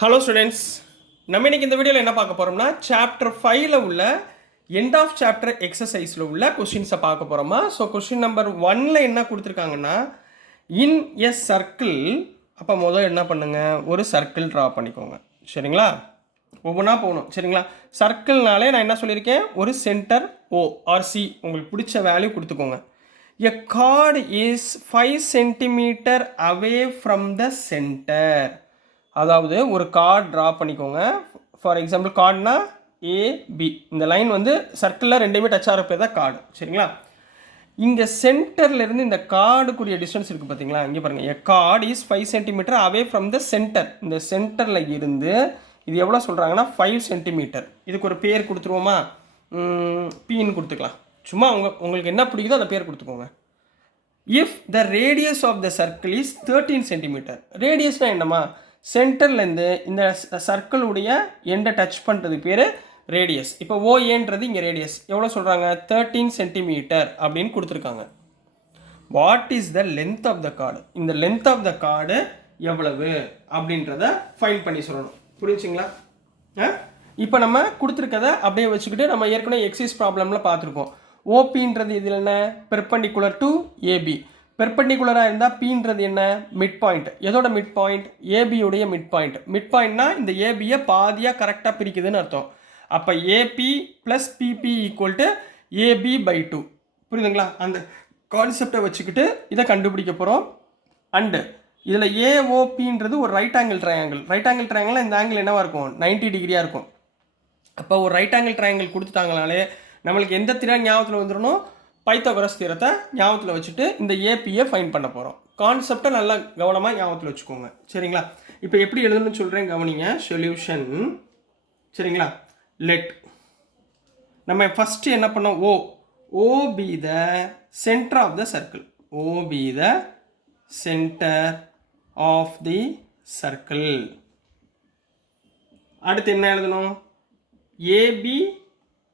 Hello students, நம்ம இன்னைக்கு இந்த வீடியோவில் என்ன பார்க்க போகிறோம்னா சாப்டர் 5ல் உள்ள எண்ட் ஆஃப் சாப்டர் எக்ஸசைஸில் உள்ள கொஸ்டின்ஸை பார்க்க போகிறோமா. ஸோ கொஸ்டின் நம்பர் 1ல் என்ன கொடுத்துருக்காங்கன்னா, இன் எ சர்க்கிள். அப்போ முதல் என்ன பண்ணுங்கள், ஒரு சர்க்கிள் ட்ரா பண்ணிக்கோங்க. சரிங்களா, ஒவ்வொன்றா போகணும். சரிங்களா, சர்க்கிள்னாலே நான் என்ன சொல்லியிருக்கேன், ஒரு சென்டர் ஓ ஆர் சி உங்களுக்கு பிடிச்ச வேல்யூ கொடுத்துக்கோங்க. A chord is 5 centimetre away from the centre. அதாவது ஒரு கார்டு ட்ரா பண்ணிக்கோங்க. ஃபார் எக்ஸாம்பிள் கார்டுனா ஏபி, இந்த லைன் வந்து சர்க்கிளில் ரெண்டுமே டச் ஆகிறப்ப தான் கார்டு. சரிங்களா, இங்கே சென்டர்லேருந்து இந்த கார்டுக்குரிய டிஸ்டன்ஸ் இருக்குது பார்த்தீங்களா, இங்கே பாருங்கள். A chord is 5 centimetre away from the centre. இந்த சென்டரில் இருந்து இது எவ்வளோ சொல்கிறாங்கன்னா 5 சென்டிமீட்டர். இதுக்கு ஒரு பேர் கொடுத்துருவோமா, பின்னு கொடுத்துக்கலாம். சும்மா உங்களுக்கு என்ன பிடிக்குதோ அந்த பேர் கொடுத்துக்கோங்க. If the radius of the circle is 13 centimetre. ரேடியஸ்னால் என்னம்மா, சென்டர்லேருந்து இந்த சர்க்கிளுடைய எண்டை டச் பண்ணுறதுக்கு பேர் ரேடியஸ். இப்போ ஓஏன்றது இங்கே ரேடியஸ் எவ்வளோ சொல்கிறாங்க, 13 சென்டிமீட்டர் அப்படின்னு கொடுத்துருக்காங்க. What is the length of the chord, இந்த லென்த் ஆஃப் த கார்டு எவ்வளவு அப்படின்றத ஃபைண்ட் பண்ணி சொல்லணும். புரிஞ்சுங்களா? இப்போ நம்ம கொடுத்துருக்கதை அப்படியே வச்சுக்கிட்டு நம்ம ஏற்கனவே எக்ஸைஸ் ப்ராப்ளமில் பார்த்துருக்கோம். ஓபின்றது இதில் என்ன, பெர்பெண்டிகுலர் டு ஏபி. பெர்பெண்டிகுலராக இருந்தால் பீன்றது என்ன, மிட் பாயிண்ட். எதோட மிட் பாயிண்ட், ஏபியுடைய மிட் பாயிண்ட். மிட் பாயிண்ட்னா இந்த ஏபியை பாதியாக கரெக்டாக பிரிக்குதுன்னு அர்த்தம். அப்போ AB plus PB equal to AB by 2. புரியுதுங்களா? அந்த கான்செப்டை வச்சுக்கிட்டு இதை கண்டுபிடிக்க போகிறோம். அண்டு இதில் ஏஓபின்றது ஒரு right angle triangle. Right angle triangle இந்த ஆங்கிள் என்னவாக இருக்கும், 90 டிகிரியாக இருக்கும். அப்போ ஒரு ரைட் ஆங்கிள் ட்ரையாங்கிள் கொடுத்துட்டாங்கனாலே நம்மளுக்கு எந்த திறன் ஞாபகத்தில் வந்துடணும், பைத்தாகோரஸ் தியரத்தை ஞாபகத்தில் வச்சுட்டு இந்த ஏபியை ஃபைண்ட் பண்ண போகிறோம். கான்செப்டை நல்லா கவனமாக ஞாபகத்தில் வச்சுக்கோங்க. சரிங்களா, இப்போ எப்படி எழுதணும்னு சொல்கிறேன் கவனிங்க. சொல்யூஷன். சரிங்களா, லெட் நம்ம ஃபஸ்ட்டு என்ன பண்ணோம், O be the centre of the circle. O be the centre of the circle. அடுத்து என்ன எழுதணும், ஏபி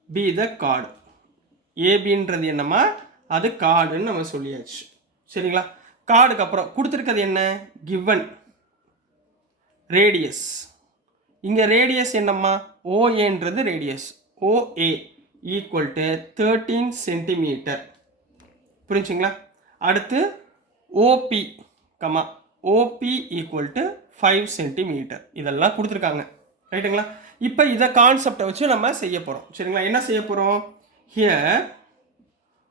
பி த கார்டு. ஏபின்றது என்னம்மா, அது கார்டுன்னு நம்ம சொல்லியாச்சு. சரிங்களா, கார்டுக்கு அப்புறம் கொடுத்துருக்கிறது என்ன, கிவன் ரேடியஸ். இங்கே ரேடியஸ் என்னம்மா, ஓஏன்றது radius. OA equal to 13 centimetre. புரிஞ்சுங்களா? அடுத்து OP comma OP equal to 5 centimetre. இதெல்லாம் கொடுத்துருக்காங்க. ரைட்டுங்களா? இப்போ இதை கான்செப்டை வச்சு நம்ம செய்ய போகிறோம். சரிங்களா, என்ன செய்ய போகிறோம், here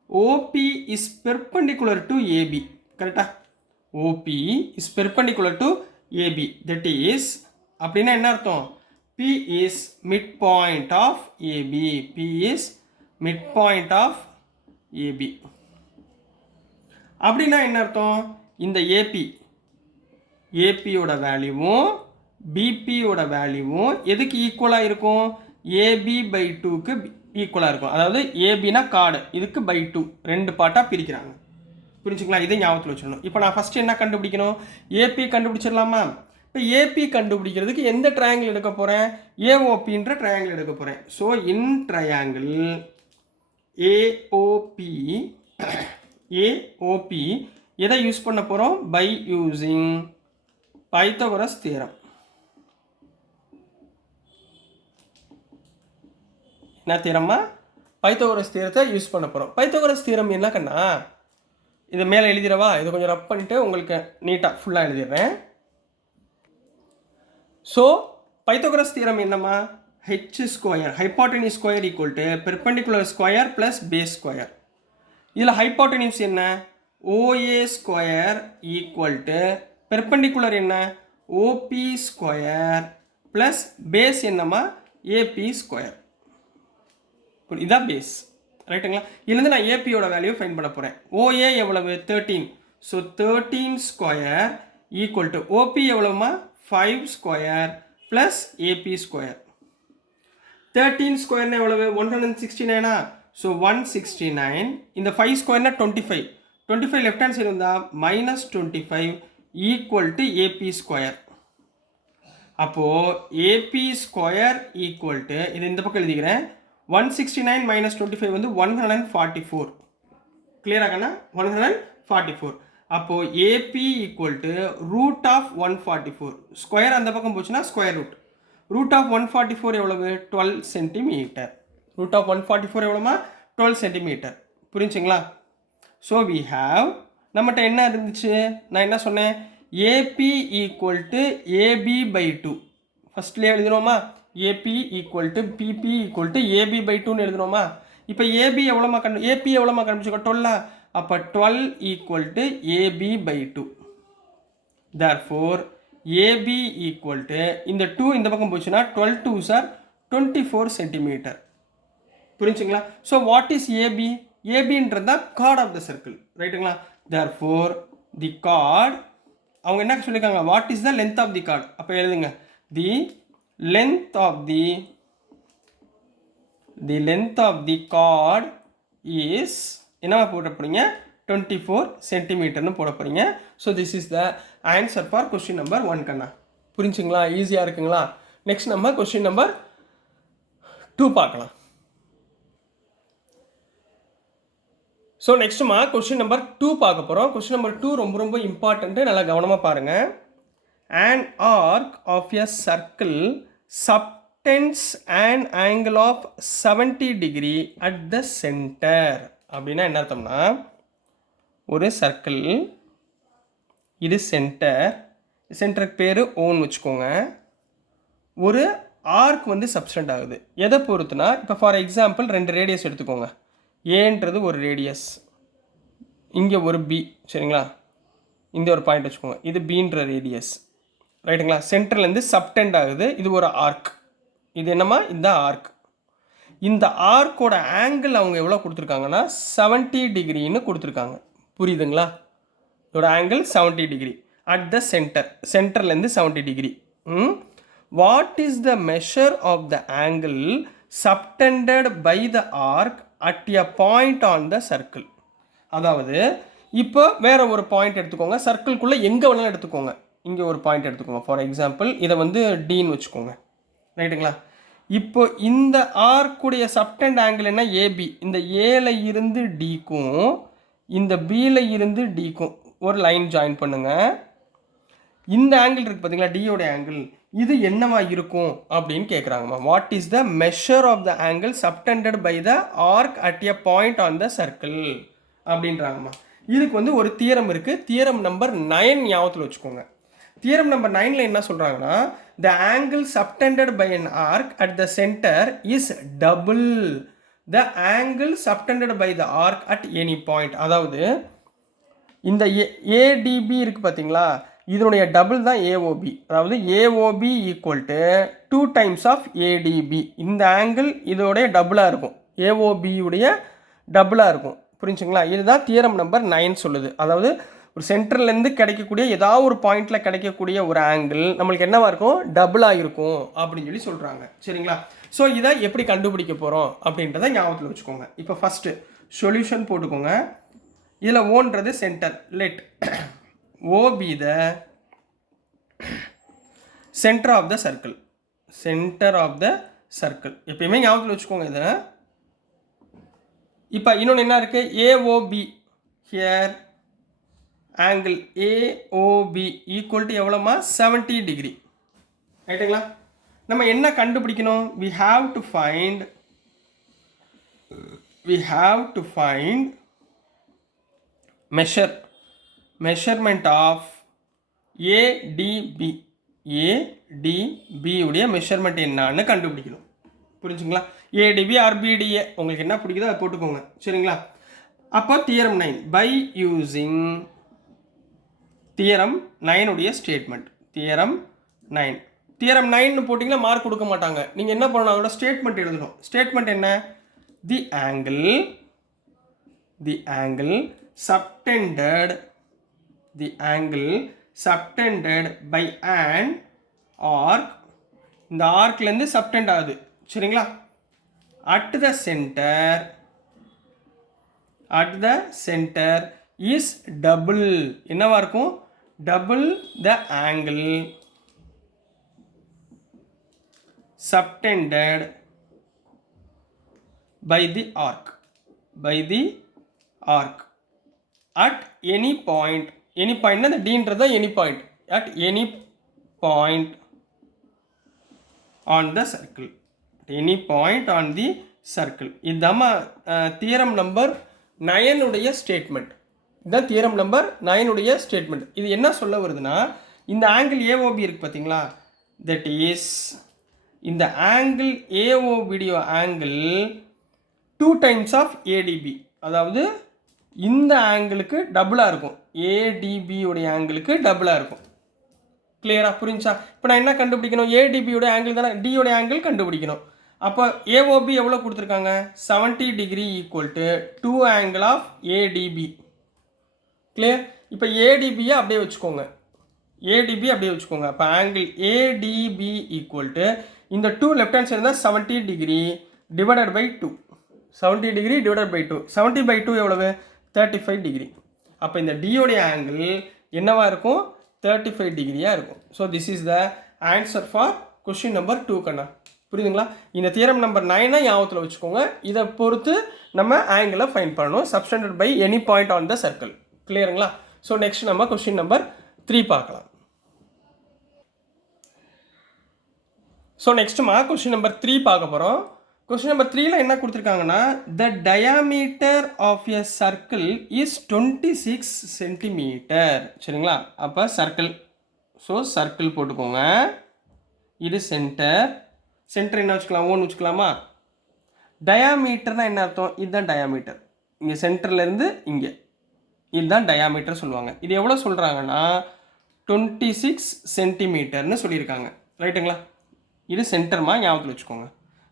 OP is perpendicular to AB. கரெக்டா, OP is perpendicular to AB. that is அப்படின்னா என்ன அர்த்தம், P is midpoint of AB. P is midpoint of AB. அப்படின்னா என்ன அர்த்தம், இந்த ஏபியோட வேல்யூவும் பிபியோட வேல்யூவும் எதுக்கு ஈக்குவலாக இருக்கும், ஏபி பை 2க்கு ஈக்குவலாக இருக்கும். அதாவது ஏபினா கார்டு, இதுக்கு பை 2 ரெண்டு பார்ட்டாக பிரிக்கிறாங்க. புரிஞ்சுங்களா, இதை ஞாபகத்தில் வச்சுக்கணும். இப்போ நான் ஃபஸ்ட்டு என்ன கண்டுபிடிக்கணும், ஏபி கண்டுபிடிச்சிடலாமா. இப்போ ஏபி கண்டுபிடிக்கிறதுக்கு எந்த ட்ரையாங்கிள் எடுக்க போகிறேன், ஏஓபின்ற ட்ரையாங்கிள் எடுக்க போகிறேன். ஸோ இன் ட்ரையாங்கிள் ஏஓபி எதை யூஸ் பண்ண போகிறோம், பை யூஸிங் பைத்தாகோரஸ் தியரம். என்ன தியரம்மா, பைத்தாகோரஸ் தியரத்தை யூஸ் பண்ண போகிறோம். பைத்தாகோரஸ் தியரம் என்ன கண்ணா, இது மேலே எழுதிடவா, இதை கொஞ்சம் ரப் பண்ணிவிட்டு உங்களுக்கு நீட்டாக ஃபுல்லாக எழுதிடுறேன். ஸோ பைத்தாகோரஸ் தியரம் என்னம்மா, H square hypotenuse square equal to perpendicular square plus base square. இதில் ஹைப்போட்டெனியூஸ் என்ன, OA square equal to perpendicular என்ன, ஓபி ஸ்கொயர் ப்ளஸ் பேஸ் என்னம்மா, ஏபி ஸ்கொயர். இதான் பேஸ். ரைட்டுங்களா, இதுலேருந்து நான் ஏபியோட வேல்யூ ஃபைண்ட் பண்ண போகிறேன். ஓஏ எவ்வளவு, 13. So 13 square equal to OP எவ்வளவுமா, 5 ஸ்கொயர் ப்ளஸ் ஏபி ஸ்கொயர். 13 ஸ்கொயர்னா எவ்வளவு, 169. ஸோ 169. இந்த 5 ஸ்கொயர்னா 25. 25 லெஃப்ட் ஹேண்ட் சைடு வந்தால் -25 ஈக்குவல் டு ஏபி ஸ்கொயர். அப்போது ஏபி ஸ்கொயர் ஈக்குவல் டு, இது இந்த பக்கம் எழுதிக்கிறேன், 169 minus 25 வந்து 144. கிளியராகண்ணா, 144. அப்போது AB equal to root of 144. Square அந்த பக்கம் போச்சுன்னா ஸ்கொயர் ரூட். ரூட் ஆஃப் 144 எவ்வளவு? 12 சென்டிமீட்டர். ரூட் ஆஃப் 144 எவ்வளோமா? 12 சென்டிமீட்டர். புரிஞ்சுங்களா? ஸோ வி ஹாவ், நம்மகிட்ட என்ன இருந்துச்சு? நான் என்ன சொன்னேன்? AB equal to AB by 2. ஃபஸ்ட்லேயே எழுதினோமா? AB equal to PB equal to AB by 2ன்னு எழுதினோமா? இப்போ ஏபி எவ்வளோமா ஏபி எவ்வளோமா கண்டுபிடிச்சிக்கோ? 12. அப்போ 12 equal to AB by 2. therefore AB equal to, இந்த 2 இந்த பக்கம் போச்சுன்னா 12 2s are 24 சென்டிமீட்டர். புரிஞ்சுங்களா? So what is AB? ஏபின்றது தான் கார்ட் ஆஃப் த சர்க்கிள், ரைட்டுங்களா? therefore தி கார்ட், அவங்க என்ன சொல்லியிருக்காங்க? What is the length of the chord? அப்போ எழுதுங்க, the length of the chord is என்ன போட போறீங்க? 24 சென்டிமீட்டர்னு போட போறீங்க. So this is the answer for question number 1 கண்ணா. புரிஞ்சுங்களா? ஈஸியாக இருக்குங்களா? நெக்ஸ்ட் நம்ம கொஸ்டின் நம்பர் 2 பார்க்கலாம். ஸோ நெக்ஸ்ட்டுமா கொஸ்டின் நம்பர் 2 பார்க்க போகிறோம். கொஸ்டின் நம்பர் 2 ரொம்ப ரொம்ப இம்பார்ட்டண்ட்டு, நல்லா கவனமாக பாருங்கள். an arc of a circle subtends an angle of 70 degree at the center. அப்படின்னா என்ன அர்த்தம்னா, ஒரு சர்க்கிள், இது சென்டருக்கு பேர் ஓன்னு வச்சுக்கோங்க. ஒரு ஆர்க் வந்து சப்ஸ்டெண்ட் ஆகுது. எதை பொறுத்துனா, இப்போ ஃபார் எக்ஸாம்பிள் 2 ரேடியஸ் எடுத்துக்கோங்க. ஏன்றது ஒரு ரேடியஸ், இங்கே ஒரு பி, சரிங்களா? இந்த ஒரு பாயிண்ட் வச்சுக்கோங்க, இது பீன்ற ரேடியஸ், ரைட்டுங்களா? சென்டர்லேருந்து சப்டெண்ட் ஆகுது. இது ஒரு ஆர்க். இது என்னம்மா? இந்த ஆர்க். இந்த ஆர்க்கோட ஆங்கிள் அவங்க எவ்வளோ கொடுத்துருக்காங்கன்னா 70 டிகிரின்னு கொடுத்துருக்காங்க. புரியுதுங்களா? இதோட ஆங்கிள் 70 டிகிரி அட் த சென்டர்லேருந்து 70 degree. What is the measure of the angle subtended by the arc at a point on the circle? அதாவது இப்போ வேற ஒரு பாயிண்ட் எடுத்துக்கோங்க, சர்க்கிள்குள்ளே எங்கே வேணாலும் எடுத்துக்கோங்க. இங்கே ஒரு பாயிண்ட் எடுத்துக்கோங்க, ஃபார் எக்ஸாம்பிள் இதை வந்து டின்னு வச்சுக்கோங்க, ரைட்டுங்களா? இப்போ இந்த ஆர்க்குடைய சப்டெண்ட் ஆங்கிள் என்ன? ஏபி. இந்த ஏல இருந்து டிக்கும் இந்த பியில் இருந்து டிக்கும் ஒரு லைன் ஜாயின் பண்ணுங்க. இந்த ஆங்கிள் இருக்குது பார்த்தீங்களா, டியோட ஆங்கிள், இது என்னவா இருக்கும் அப்படின்னு கேட்குறாங்கம்மா. What is the measure of the angle subtended by the arc at a point on the circle அப்படின்றாங்கம்மா. இதுக்கு வந்து ஒரு தியரம் இருக்குது. தியரம் நம்பர் 9 ஞாபகத்தில் வச்சுக்கோங்க. தியரம் நம்பர் 9ல் என்ன சொல்கிறாங்கன்னா, the angle subtended by an arc at the center is double the angle subtended by the arc at any point. அதாவது இந்த ஏடிபி இருக்குது பார்த்தீங்களா, இதனுடைய டபுள் தான் ஏஓபி. அதாவது AOB equal to 2 times of ADB. இந்த ஆங்கிள் இதோடைய டபுளாக இருக்கும், ஏஓபியுடைய டபுளாக இருக்கும். புரிஞ்சுங்களா? இதுதான் தியரம் நம்பர் 9 சொல்லுது. அதாவது ஒரு சென்டர்லேருந்து கிடைக்கக்கூடிய ஏதாவது ஒரு பாயிண்டில் கிடைக்கக்கூடிய ஒரு ஆங்கிள் நம்மளுக்கு என்னவா இருக்கும்? டபுளாக இருக்கும் அப்படின்னு சொல்கிறாங்க, சரிங்களா? ஸோ இதை எப்படி கண்டுபிடிக்க போகிறோம் அப்படின்றத ஞாபகத்தில் வச்சுக்கோங்க. இப்போ ஃபஸ்ட்டு சொல்யூஷன் போட்டுக்கோங்க. இதில் ஓன்றது centre. Let O be the centre of the circle. Centre of the circle எப்பயுமே ஞாபகத்தில் வச்சுக்கோங்க இதை. இப்போ இன்னொன்று என்ன இருக்குது? AOB. Here angle AOB equal to எவ்வளோமா? 70 டிகிரி, ரைட்டுங்களா? நம்ம என்ன கண்டுபிடிக்கணும்? we have to find measurement of ADB. ADB உடைய மெஷர்மெண்ட் என்னன்னு கண்டுபிடிக்கணும். புரிஞ்சுங்களா? ஏடிபி ஆர்பிடிஏ உங்களுக்கு என்ன பிடிக்குதோ அதை போட்டுக்கோங்க, சரிங்களா? அப்போ தியரம் 9 பை யூஸிங் தியரம் 9 உடைய ஸ்டேட்மெண்ட். தியரம் 9 போட்டிங்கன்னா மார்க் கொடுக்க மாட்டாங்க. நீங்கள் என்ன பண்ணணும்? அதோட ஸ்டேட்மெண்ட் எழுதணும். ஸ்டேட்மெண்ட் என்ன? The angle subtended by an arc. இந்த ஆர்க்லேருந்து சப்டெண்ட் ஆகுது, சரிங்களா? At the centre is double. என்னவா இருக்கும்? Double the angle subtended by the arc at any point any பாயிண்ட்னா இந்த டீன்றது any point at any point on the circle, any point on the circle. இதுதாம்மா தியரம் நம்பர் 9 உடைய statement. இதுதான் theorem number 9 உடைய statement. இது என்ன சொல்ல வருதுன்னா, இந்த ஆங்கிள் ஏஓபி இருக்குது பார்த்தீங்களா, தட் இஸ் இந்த ஆங்கிள் ஏஓபிடியோ ஆங்கிள் 2 டைம்ஸ் ஆஃப் ஏடிபி. அதாவது இந்த ஆங்கிளுக்கு டபுளாக இருக்கும், ஏடிபி உடைய ஆங்கிளுக்கு டபுளாக இருக்கும். கிளியராக புரிஞ்சா? இப்போ நான் என்ன கண்டுபிடிக்கணும், ஏடிபியோட ஆங்கிள் தானே, டியோட ஆங்கிள் கண்டுபிடிக்கணும். அப்போ ஏஓபி எவ்வளோ கொடுத்துருக்காங்க, 70 degree equal to 2 angle of ADB. Clear? இப்போ ஏடிபியை அப்படியே வச்சுக்கோங்க, ஏடிபி அப்படியே வச்சுக்கோங்க. அப்போ ஆங்கிள் ஏடிபி ஈக்குவல் டு இந்த 2 லெஃப்ட் ஹேண்ட் சைடு தான் 70 degree divided by 2. 70 degree divided by 2. 70/2 எவ்வளவு, 35 டிகிரி. அப்போ இந்த டியோடைய ஆங்கிள் என்னவா இருக்கும், 35 டிகிரியாக இருக்கும். So this is the answer for question number 2 கண்ணா. புரியுதுங்களா? இந்த தியரம் நம்பர் 9 ஞாபகத்தில் வச்சுக்கோங்க. இதை பொறுத்து நம்ம ஆங்கிளை ஃபைண்ட் பண்ணணும், subtended by any point on the circle. கிளியருங்களா? ஸோ நெக்ஸ்ட் நம்ம கொஸ்டின் நம்பர் 3 பார்க்கலாம். ஸோ நெக்ஸ்ட்டுமா கொஸ்டின் நம்பர் 3 பார்க்க போகிறோம். கொஸ்டின் நம்பர் 3ல என்ன கொடுத்துருக்காங்கன்னா, the diameter of a circle is 26 centimetre. சரிங்களா? அப்போ சர்க்கிள், ஸோ சர்க்கிள் போட்டுக்கோங்க. இது சென்டர், சென்டர் என்ன வச்சுக்கலாம், ஓன்னு வச்சுக்கலாமா? டயாமீட்டர்னால் என்ன அர்த்தம், இதுதான் டயாமீட்டர். இங்கே சென்டர்லேருந்து இங்கே இதுதான் டயாமீட்டர் சொல்லுவாங்க. இது எவ்வளோ சொல்கிறாங்கன்னா 26 சென்டிமீட்டர்னு சொல்லியிருக்காங்க. ரைட்டுங்களா? இது சென்டர்மா, ஞாபகத்தில் வச்சுக்கோங்க.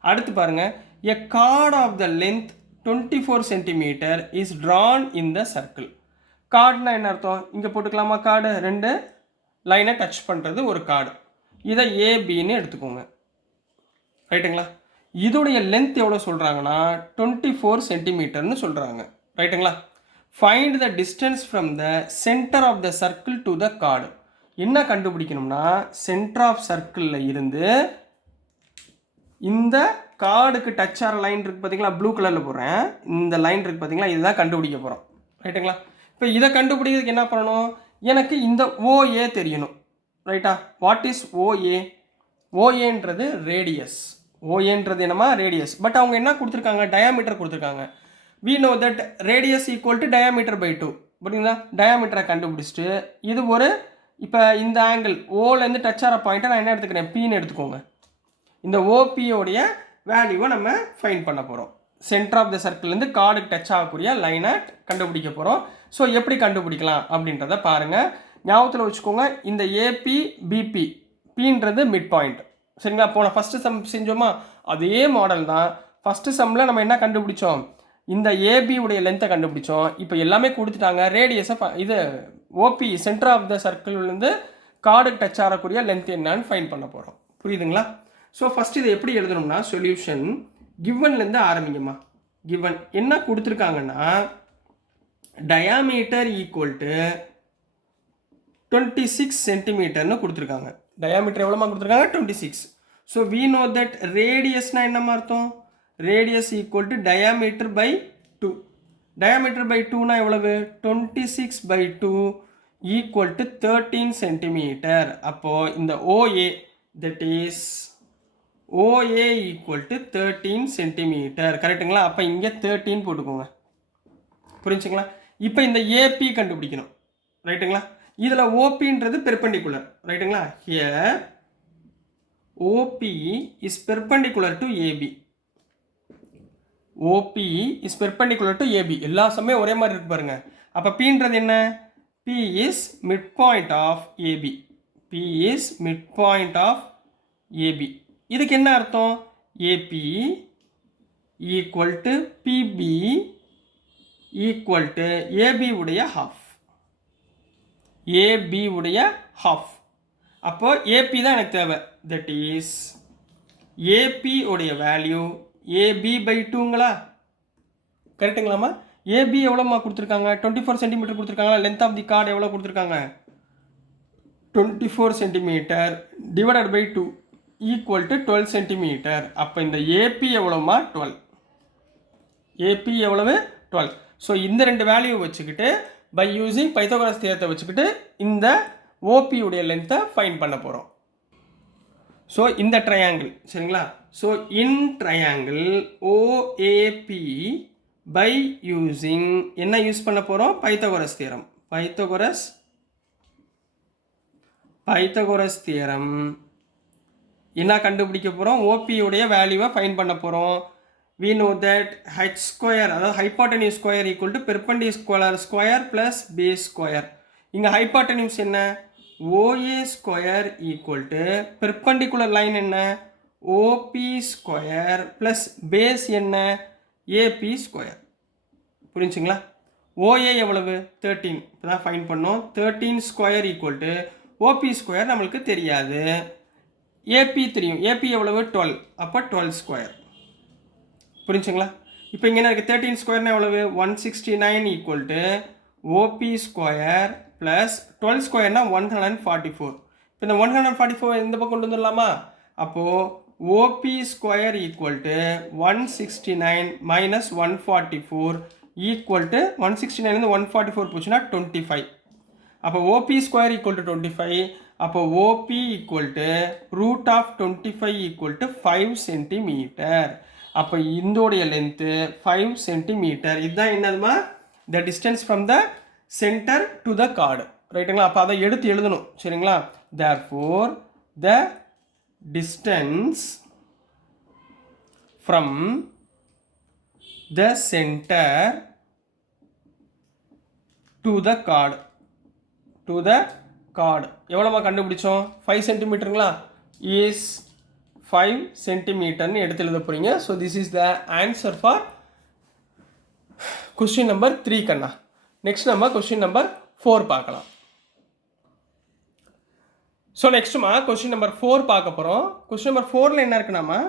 அடுத்து பாருங்கள், a chord of the length 24 centimetre is drawn in the circle. கார்டுனா என்ன அர்த்தம், இங்கே போட்டுக்கலாமா, கார்டு 2 லைனை டச் பண்ணுறது ஒரு கார்டு. இதை ஏபின்னு எடுத்துக்கோங்க. ரைட்டுங்களா? இதோடைய லென்த் எவ்வளோ சொல்கிறாங்கன்னா 24 சென்டிமீட்டர்னு சொல்கிறாங்க. ரைட்டுங்களா? Find the distance from the centre of the circle to the chord. என்ன கண்டுபிடிக்கணும்னா, சென்டர் ஆஃப் சர்க்கிளில் இருந்து இந்த கார்டுக்கு டச் ஆகிற லைன் இருக்குது பார்த்தீங்களா, ப்ளூ கலரில் போடுறேன், இந்த லைன் இருக்குது பார்த்தீங்களா, இதுதான் கண்டுபிடிக்க போகிறோம். ரைட்டுங்களா? இப்போ இதை கண்டுபிடிக்கிறதுக்கு என்ன பண்ணணும், எனக்கு இந்த ஓஏ தெரியணும். ரைட்டா? What is OA? ஓஏன்றது ரேடியஸ். ஓஏன்றது என்னமா, ரேடியஸ். பட் அவங்க என்ன கொடுத்துருக்காங்க, டயாமீட்டர் கொடுத்துருக்காங்க. we know that radius equal to diameter by 2. புரியுங்களா? டயாமீட்டரை கண்டுபிடிச்சிட்டு இது ஒரு, இப்போ இந்த ஆங்கிள் ஓலேருந்து டச் ஆகிற பாயிண்ட்டை நான் என்ன எடுத்துக்கிறேன், பின்னு எடுத்துக்கோங்க. இந்த ஓபியோடைய வேல்யூவை நம்ம ஃபைண்ட் பண்ண போகிறோம். சென்டர் ஆஃப் த சர்க்கிள்லேருந்து கார்டுக்கு டச் ஆகக்கூடிய லைனை கண்டுபிடிக்க போகிறோம். ஸோ எப்படி கண்டுபிடிக்கலாம் அப்படின்றத பாருங்கள், ஞாபகத்தில் வச்சுக்கோங்க. இந்த ஏபி பிபி, பின்றது மிட் பாயிண்ட். சரிங்களா? போன ஃபஸ்ட்டு சம் செஞ்சோமா, அதே மாடல் தான். ஃபஸ்ட்டு சம்மில் நம்ம என்ன கண்டுபிடிச்சோம், இந்த ஏபி உடைய லென்த்தை கண்டுபிடிச்சோம். இப்போ எல்லாமே கொடுத்துட்டாங்க, ரேடியஸை இது ஓபி சென்டர் ஆஃப் த சர்க்கிள்லேருந்து கார்டுக்கு டச் ஆகக்கூடிய லென்த் என்னன்னு ஃபைண்ட் பண்ண போகிறோம். புரியுதுங்களா? ஸோ ஃபஸ்ட் இதை எப்படி எழுதணும்னா, சொல்யூஷன் கிவன்லேருந்து ஆரம்பிங்கம்மா. கிவன் என்ன கொடுத்துருக்காங்கன்னா, டயாமீட்டர் ஈக்குவல் டு 26 சென்டிமீட்டர்னு கொடுத்துருக்காங்க. டயாமீட்டர் எவ்வளோமா கொடுத்துருக்காங்க, 26. ஸோ வி நோ தட் ரேடியஸ்னால் என்னமா அர்த்தம், radius equal to diameter by 2. Diameter by 2னா எவ்வளவு, 26/2 ஈக்குவல் டு 13 சென்டிமீட்டர். அப்போது இந்த OA that is OA equal to 13 centimetre. கரெக்டுங்களா? அப்போ இங்கே 13 போட்டுக்கோங்க. புரிஞ்சுங்களா? இப்போ இந்த ஏபி கண்டுபிடிக்கணும். ரைட்டுங்களா? இதில் ஓபின்றது பெர்பெண்டிகுலர். ரைட்டுங்களா? Here OB is perpendicular to AB. OB is perpendicular to AB. எல்லா சமயம் ஒரே மாதிரி இருக்கு பாருங்க. அப்போ பின்றது என்ன, P is mid point of AB. P is mid point of AB. இதுக்கு என்ன அர்த்தம், AP equal to PB equal to AB உடைய ஹாஃப். ஏபி உடைய ஹாஃப். அப்போ ஏபி தான் எனக்கு தேவை. தட் இஸ் ஏபி உடைய வேல்யூ ஏபி பை 2ங்களா? கரெக்டுங்களாம்மா? ஏபி எவ்வளோமா கொடுத்துருக்காங்க, 24 சென்டிமீட்டர் கொடுத்துருக்காங்களா? லென்த் ஆஃப் தி கார்டு எவ்வளோ கொடுத்துருக்காங்க, 24 centimetre divided by 2 equal to 12 centimetre. அப்போ இந்த ஏபி எவ்வளோமா, 12. ஏபி எவ்வளவு, 12. ஸோ இந்த ரெண்டு வேல்யூ வச்சுக்கிட்டு பை யூஸிங் பைத்தகோரஸ் தியரத்தை வச்சுக்கிட்டு இந்த ஓபியுடைய லென்த்தை ஃபைண்ட் பண்ண போகிறோம். ஸோ இந்த ட்ரையாங்கிள் சரிங்களா. So in triangle OAB by using என்ன யூஸ் பண்ண போகிறோம்? Pythagoras theorem. பைத்தகோரஸ் தியரம் என்ன கண்டுபிடிக்க போகிறோம்? ஓபியுடைய வேல்யூவை ஃபைண்ட் பண்ண போகிறோம். we know that h square அதாவது hypotenuse square equal to perpendicular square plus base square. இங்க hypotenuse என்ன? OA square equal to perpendicular line என்ன? OP square plus base என்ன? AP square. புரிஞ்சுங்களா? OA எவ்வளவு? 13. இப்பதான் ஃபைண்ட் பண்ணோம். 13 square equal to OP square நம்மளுக்கு தெரியாது. AP தெரியும். AP எவ்வளவு? 12. அப்போ 12 square. புரிஞ்சுங்களா? இப்போ இங்கே என்ன இருக்குது? 13 ஸ்கொயர்னா எவ்வளவு? 169 equal to OB square plus 12 ஸ்கொயர்னா 144. இப்போ இந்த 144 இந்த பக்கம் கொண்டு வந்துடலாமா? அப்போது OB square equal to 169 minus 144 equal to 169 144 போச்சுன்னா 25. அப்போ ஓபி ஸ்கொயர் ஈக்குவல் டு 25. அப்போ OP equal to root of 25 equal to 5 centimetre. அப்போ இதோடைய லென்த்து 5 சென்டிமீட்டர். இதுதான் என்னதுமா? The distance from the centre to the chord. ரைட்டுங்களா? அப்போ அதை எடுத்து எழுதணும் சரிங்களா. Therefore the distance from the centre to the chord எவ்வளோமா கண்டுபிடிச்சோம்? 5 சென்டிமீட்டருங்களா? இஸ் 5 சென்டிமீட்டர்னு எடுத்து எழுத போகிறீங்க. So this is the answer for question number 3 கண்ணா. நெக்ஸ்ட் நம்ம கொஸ்டின் நம்பர் 4 பார்க்கலாம். ஸோ நெக்ஸ்ட்டுமா கொஸ்டின் நம்பர் 4 பார்க்க போகிறோம். கொஸ்டின் நம்பர் 4ல் என்ன இருக்குன்னாமா,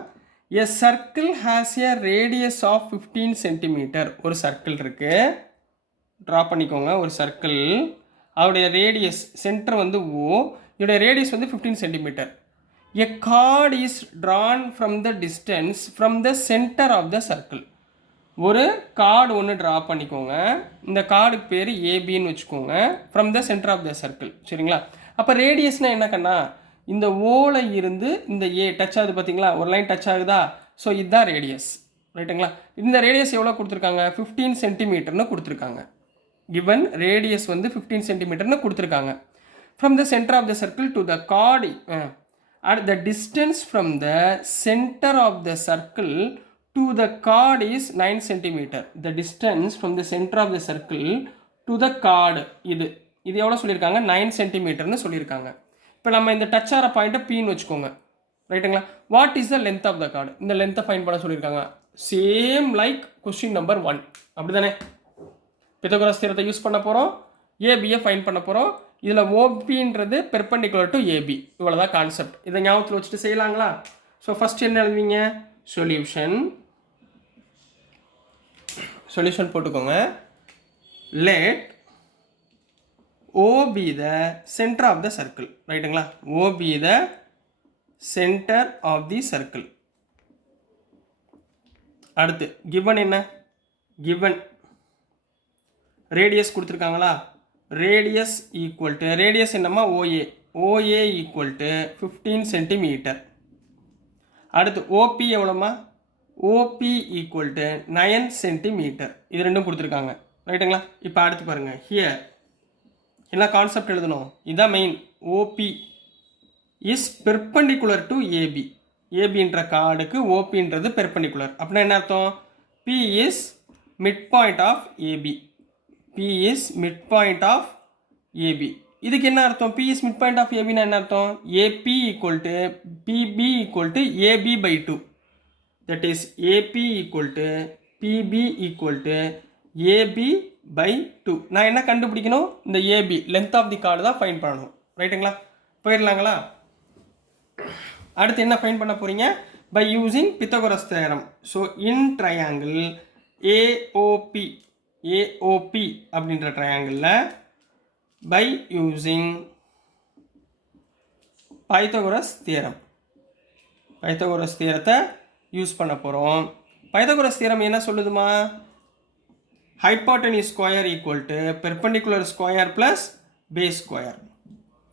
a circle has a radius of 15 centimetre. ஒரு சர்க்கிள் இருக்குது, ட்ரா பண்ணிக்கோங்க. ஒரு சர்க்கிள், அதோடைய ரேடியஸ் சென்டர் வந்து O, இதோடைய ரேடியஸ் வந்து 15 centimetre. A chord is drawn from the distance from the center of the circle. ஒரு கார்டு ஒன்று ட்ரா பண்ணிக்கோங்க. இந்த கார்டுக்கு பேர் ஏபின்னு வச்சுக்கோங்க. From the centre of the circle சரிங்களா. அப்போ ரேடியஸ்னால் என்ன கண்ணா? இந்த ஓல இருந்து இந்த ஏ டச் ஆகுது பார்த்தீங்களா, ஒரு லைன் டச் ஆகுதா? ஸோ இதுதான் ரேடியஸ் ரைட்டுங்களா. இந்த ரேடியஸ் எவ்வளோ கொடுத்துருக்காங்க? 15 சென்டிமீட்டர்னு கொடுத்துருக்காங்க. கிவன் ரேடியஸ் வந்து 15 சென்டிமீட்டர்னு கொடுத்துருக்காங்க. From the centre of the circle to the chord at the distance from the center of the circle to the chord is 9 centimeter. The distance from the center of the circle to the chord இது எவ்வளோ சொல்லியிருக்காங்க? 9 சென்டிமீட்டர்னு சொல்லியிருக்காங்க. இப்போ நம்ம இந்த touch ஆகிற பாயிண்ட்டை பீன்னு வச்சுக்கோங்க ரைட்டுங்களா. What is the length of the chord? இந்த லென்த்தை ஃபைண்ட் பண்ண சொல்லியிருக்காங்க. சேம் லைக் கொஸ்டின் நம்பர் 1 அப்படி தானே. பைத்தகோரஸ் தியரத்தை யூஸ் பண்ண போகிறோம், ஏபியை ஃபைண்ட் பண்ண போகிறோம். இதில் ஓபின்றது பெர்பெண்டிகுலர் டு ஏபி. இவ்வளோதான் கான்செப்ட். இதை ஞாபகத்தில் வச்சுட்டு செய்யலாங்களா? ஸோ ஃபஸ்ட் என்ன எழுதுவீங்க? சொல்யூஷன் போட்டுக்கோங்க. Let O be the centre of the circle ரைட்டுங்களா. O be the centre of the circle. அடுத்து கிவன் என்ன? கிவன் ரேடியஸ் கொடுத்துருக்காங்களா. ரேடியஸ் ஈக்குவல் டு ரேடியஸ் என்னம்மா? OA equal to 15 centimetre. அடுத்து ஓபி எவ்வளோம்மா? OP equal to 9 centimetre. இது ரெண்டும் கொடுத்துருக்காங்க ரைட்டுங்களா. இப்போ அடுத்து பாருங்கள், ஹியர் என்ன கான்செப்ட் எழுதணும்? இதுதான் main. OP is perpendicular to AB. ஏபின்ற கார்டுக்கு ஓபின்றது பெர்பெண்டிகுலர். அப்படின்னா என்ன அர்த்தம்? P is mid point of AB. P is midpoint of AB. இதுக்கு என்ன அர்த்தம்? P is midpoint of AB னா என்ன அர்த்தம்? AP equal to PB equal to AB by 2. That is AP equal to PB equal to AB by 2. நான் என்ன கண்டுபிடிக்கணும்? இந்த AB length of the chord தான் ஃபைண்ட் பண்ணணும் ரைட்டுங்களா. போயிடலாங்களா? அடுத்து என்ன ஃபைண்ட் பண்ண போகிறீங்க? by using Pythagoras theorem. So in triangle AOP அப்படின்ற ட்ரையாங்கிளில் பை யூஸிங் பைத்தகோரஸ் தியரத்தை யூஸ் பண்ண போகிறோம். பைத்தகோரஸ் தியரம் என்ன சொல்லுதுமா? Hypotenuse square equal to perpendicular square plus base square.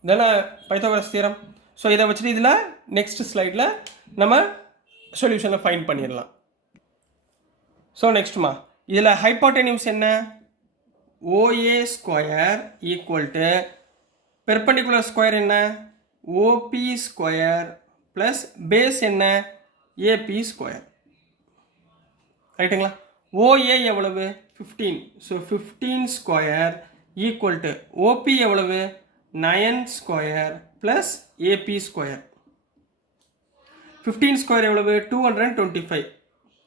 இதெல்லாம் பைத்தாகரஸ் தியரம். ஸோ இதை வச்சுட்டு இதில் நெக்ஸ்ட் ஸ்லைடில் நம்ம சொல்யூஷனை ஃபைண்ட் பண்ணிடலாம். ஸோ நெக்ஸ்ட்மா இதில் ஹைபாட்டனியூஸ் என்ன? OA square equal to perpendicular square என்ன? OP ஸ்கொயர் ப்ளஸ் பேஸ் என்ன? AP square. ரைட்டுங்களா? OA எவ்வளவு? 15. So 15 square equal to OP எவ்வளவு? 9 square plus AP square. 15 square எவ்வளவு? 225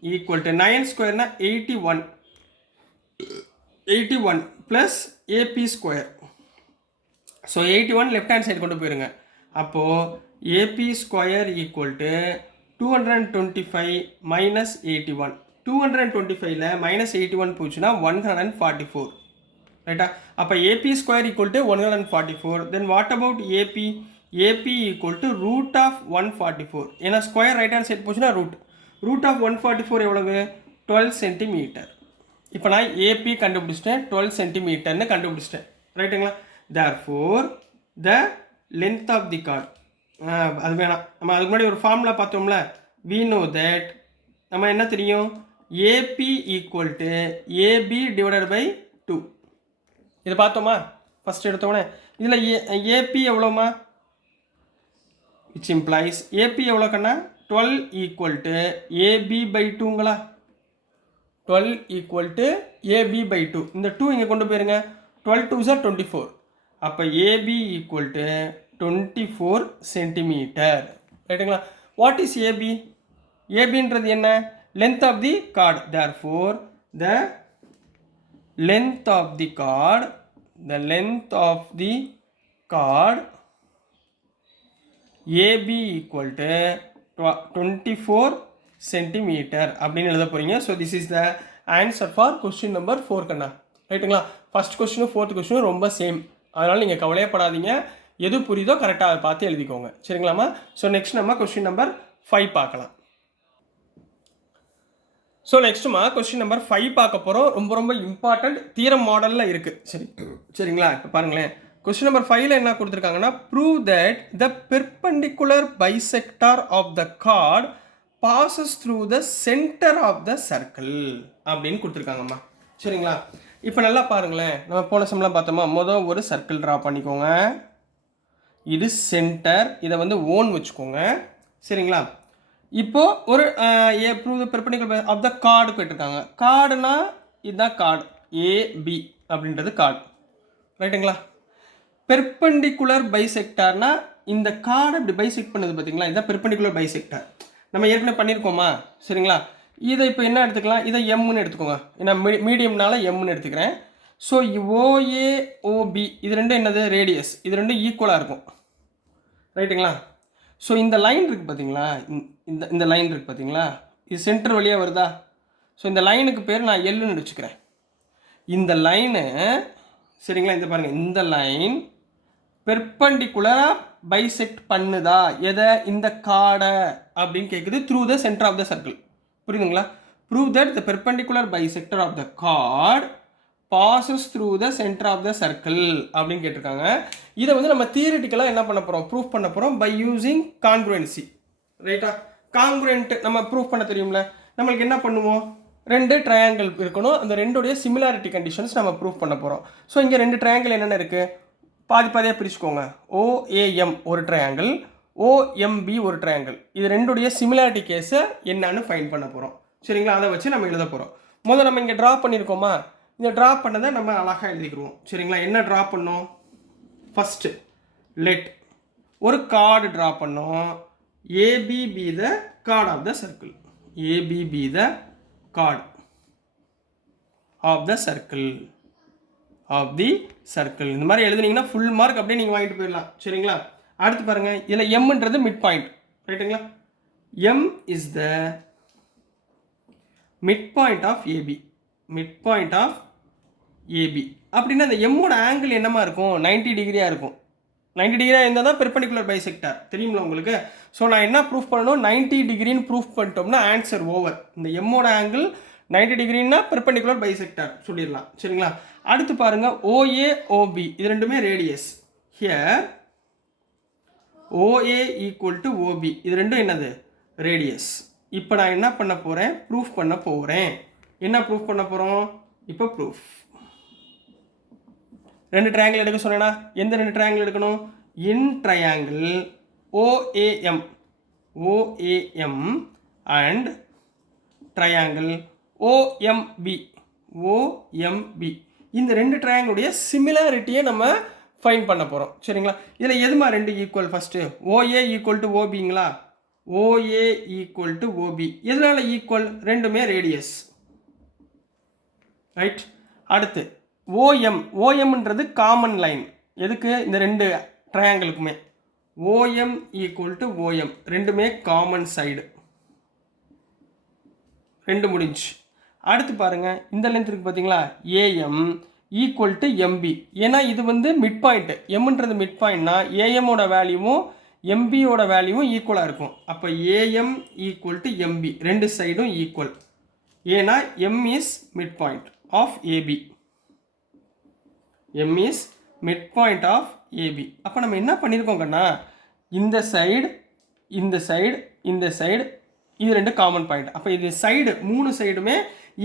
ஈக்குவல் டு 9 ஸ்கொயர்னா 81 plus AP square. So 81 left hand side கொண்டு போயிருங்க. அப்போது AP square equal to 225 minus 81. 225ல மைனஸ் 81 போச்சுன்னா 144. ரைட்டா? அப்போ AP square equal to 144. Then what about AP? AP equal to root of 144. ஏன்னா ஸ்கொயர் ரைட் ஹேண்ட் சைட் போச்சுன்னா ரூட் ஆஃப் 144 எவ்வளவு? 12 சென்டிமீட்டர். இப்போ நான் AP கண்டுபிடிச்சிட்டேன், 12 சென்டிமீட்டர்னு கண்டுபிடிச்சிட்டேன். ரைட்டுங்களா? Therefore the length of the chord, அது வேணாம், நம்ம அதுக்கு முன்னாடி ஒரு ஃபார்முலா பார்த்தோம்ல, we know that நம்ம என்ன தெரியும்? AP equal to AB divided by 2. இது பார்த்தோமா ஃபஸ்ட் எடுத்தோடனே? இதில் AP எவ்வளோமா? விச் இம்ப்ளைஸ் AP எவ்வளோ கண்ணா? 12 ஈக்குவல் டு AB பை 2ங்களா? 12 ஈக்குவல் டு AB பை 2. இந்த 2 இங்கே கொண்டு போயிருங்க. 12 2 is 24. அப்போ AB ஈக்குவல் டு 24 சென்டிமீட்டர். ரைட்டுங்களா? What is AB? ABன்றது என்ன? Length of the chord. Therefore the length of the chord, AB equal to 24 centimetre அப்படின்னு எழுத போகிறீங்க. So this is the answer for question number 4 கண்ணா. ரைட்டுங்களா? ஃபஸ்ட் கொஸ்டினும் 4th கொஸ்டினும் ரொம்ப same, அதனால் நீங்கள் கவலையப்படாதீங்க. எது புரியுதோ கரெக்டாக அதை பார்த்து எழுதிக்கோங்க. சரிங்களாம்மா? ஸோ நெக்ஸ்ட் நம்ம கொஸ்டின் நம்பர் 5 பார்க்கலாம். ஸோ நெக்ஸ்ட்டுமா கொஸ்டின் நம்பர் 5 பார்க்க போகிறோம். ரொம்ப இம்பார்ட்டண்ட் தியரம் மாடலில் இருக்குது. சரிங்களா? இப்போ பாருங்களேன், கொஸ்டின் நம்பர் 5ல் என்ன கொடுத்துருக்காங்கன்னா, prove that the perpendicular bisector of the chord passes through the centre of the circle அப்படின்னு கொடுத்துருக்காங்கம்மா. சரிங்களா? இப்போ நல்லா பாருங்களேன், நம்ம போன சம்லாம் பார்த்தோமா, மொதல் ஒரு சர்க்கிள் ட்ரா பண்ணிக்கோங்க. இது சென்டர், இதை வந்து ஓன் வச்சுக்கோங்க. சரிங்களா? இப்போது ஒரு prove the perpendicular of the chord கேட்டிருக்காங்க. கார்டுனா இதுதான் கார்டு, AB அப்படின்றது கார்டு. ரைட்டுங்களா? பெர்பெண்டிகுலர் பைசெக்டார்னா இந்த கார்டு இப்படி பைசெக்ட் பண்ணுது பார்த்தீங்களா, இதுதான் பெர்பெண்டிகுலர் பைசெக்டார். நம்ம ஏற்கனவே பண்ணியிருக்கோமா? சரிங்களா? இதை இப்போ என்ன எடுத்துக்கலாம்? இதை எம்னு எடுத்துக்கோங்க, ஏன்னா மீடியம்னால எம்னு எடுத்துக்கிறேன். ஸோ OA OB இது ரெண்டும் என்னது? ரேடியஸ். இது ரெண்டும் ஈக்குவலாக இருக்கும். ரைட்டுங்களா? ஸோ இந்த லைன் இருக்குது பார்த்தீங்களா, இந்த லைன் இருக்குது பார்த்தீங்களா, இது சென்டர் வழியாக வருதா? ஸோ இந்த லைனுக்கு பேர் நான் எல்லுன்னு வச்சுக்கிறேன். இந்த லைனு சரிங்களா, இந்த பாருங்கள், இந்த லைன் பெர்பெண்டிகுலராக பைசெக்ட் பண்ணுதா எதை? இந்த கார்டை அப்படின்னு கேட்குது. Through the centre of the circle. புரியுதுங்களா? Prove that the perpendicular bisector of the chord passes through the centre of the circle அப்படின்னு கேட்டிருக்காங்க. இதை வந்து நம்ம தியரிட்டிக்கலாக என்ன பண்ண போகிறோம்? ப்ரூஃப் பண்ண போகிறோம் பை யூஸிங் கான்குரன்சி. ரைட்டா? கான்குரண்ட் நம்ம ப்ரூஃப் பண்ண தெரியும்ல. நம்மளுக்கு என்ன பண்ணுவோம்? 2 ட்ரையாங்கிள் இருக்கணும், அந்த ரெண்டுடைய சிமிலாரிட்டி கண்டிஷன்ஸ் நம்ம ப்ரூஃப் பண்ண போகிறோம். ஸோ இங்கே 2 ட்ரையாங்கிள் என்னென்ன இருக்குது? பாதியாக பிரிச்சுக்கோங்க. OAM ஒரு ட்ரையாங்கிள், OMB ஒரு ட்ரையாங்கிள். இது ரெண்டுடைய சிமிலாரிட்டி கேஸை என்னன்னு ஃபைண்ட் பண்ண போகிறோம். சரிங்களா? அதை வச்சு நம்ம எழுத போகிறோம். முதல்ல நம்ம இங்கே ட்ரா பண்ணியிருக்கோமா, இந்த ட்ரா பண்ணதை நம்ம அழகாக எழுதிக்கிடுவோம். சரிங்களா? என்ன ட்ரா பண்ணோம்? ஃபஸ்ட்டு லெட் ஒரு கார்டு ட்ரா பண்ணோம். AB be the card of the circle. AB be the card of the circle. இந்த மாதிரி எழுதுனீங்கன்னா ஃபுல் மார்க் அப்படியே நீங்கள் வாங்கிட்டு போயிடலாம். சரிங்களா? அடுத்து பாருங்கள், இதில் எம்ன்றது மிட் பாயிண்ட். ரைட்டுங்களா? M is the mid point of AB. Mid point of AB அப்படின்னா அந்த எம்மோட ஆங்கிள் என்னமா இருக்கும்? 90 டிகிரியாக இருக்கும். 90 டிகிரியாக இருந்தால் தான் பெர்பெண்டிகுலர் பைசெக்டார். தெரியுங்களா உங்களுக்கு? ஸோ நான் என்ன ப்ரூஃப் பண்ணணும்? 90 டிகிரின்னு ப்ரூஃப் பண்ணிட்டோம்னா ஆன்சர் ஓவர். இந்த எம்மோட ஆங்கிள் 90 டிகிரின்னா பெர்பெண்டிகுலர் பைசெக்டார் சொல்லிடலாம். சரிங்களா? அடுத்து பாருங்க OA OB இது ரெண்டுமே radius. Here OA equal to OB இது ரெண்டும் என்னது? ரேடியஸ். இப்போ நான் என்ன பண்ண போகிறேன்? ப்ரூஃப் பண்ண போகிறேன். என்ன ப்ரூஃப் பண்ண போகிறோம்? இப்போ ப்ரூஃப். 2 ட்ரையாங்கிள் எடுக்க சொன்னேன்னா எந்த 2 ட்ரையாங்கிள் எடுக்கணும்? இன் triangle OAM and triangle OMB இந்த 2 ட்ரையாங்கிளுடைய சிமிலாரிட்டியை நம்ம ஃபைன் பண்ண போகிறோம். சரிங்களா? இதில் எதுமா 2 equal? First OA equal to OBங்களா? OA ஈக்குவல் டு OB எதனால ஈக்குவல்? ரெண்டுமே ரேடியஸ். ரைட். அடுத்து OMன்றது காமன் லைன். எதுக்கு? இந்த 2 ட்ரையாங்கிளுக்குமே OM ஈக்குவல் டு OM ரெண்டுமே காமன் சைடு. 2 முடிஞ்சு. அடுத்து பாருங்க இந்த லென்த் இருக்கு பார்த்தீங்களா? AM equal to MB. ஏன்னா இது வந்து மிட் பாயிண்ட். எம்ன்றது மிட் பாயிண்ட்னா ஏஎம்மோட வேல்யூவும் எம்பியோட வேல்யூவும் ஈக்குவலாக இருக்கும். அப்போ AM ஈக்குவல் டு MB ரெண்டு சைடும் ஈக்குவல். ஏன்னா M is mid point of AB. M is mid point of AB. அப்போ நம்ம என்ன பண்ணியிருக்கோங்கன்னா இந்த சைடு இந்த சைடு இந்த சைடு இது 2 காமன் பாயிண்ட். அப்போ இது சைடு 3 சைடுமே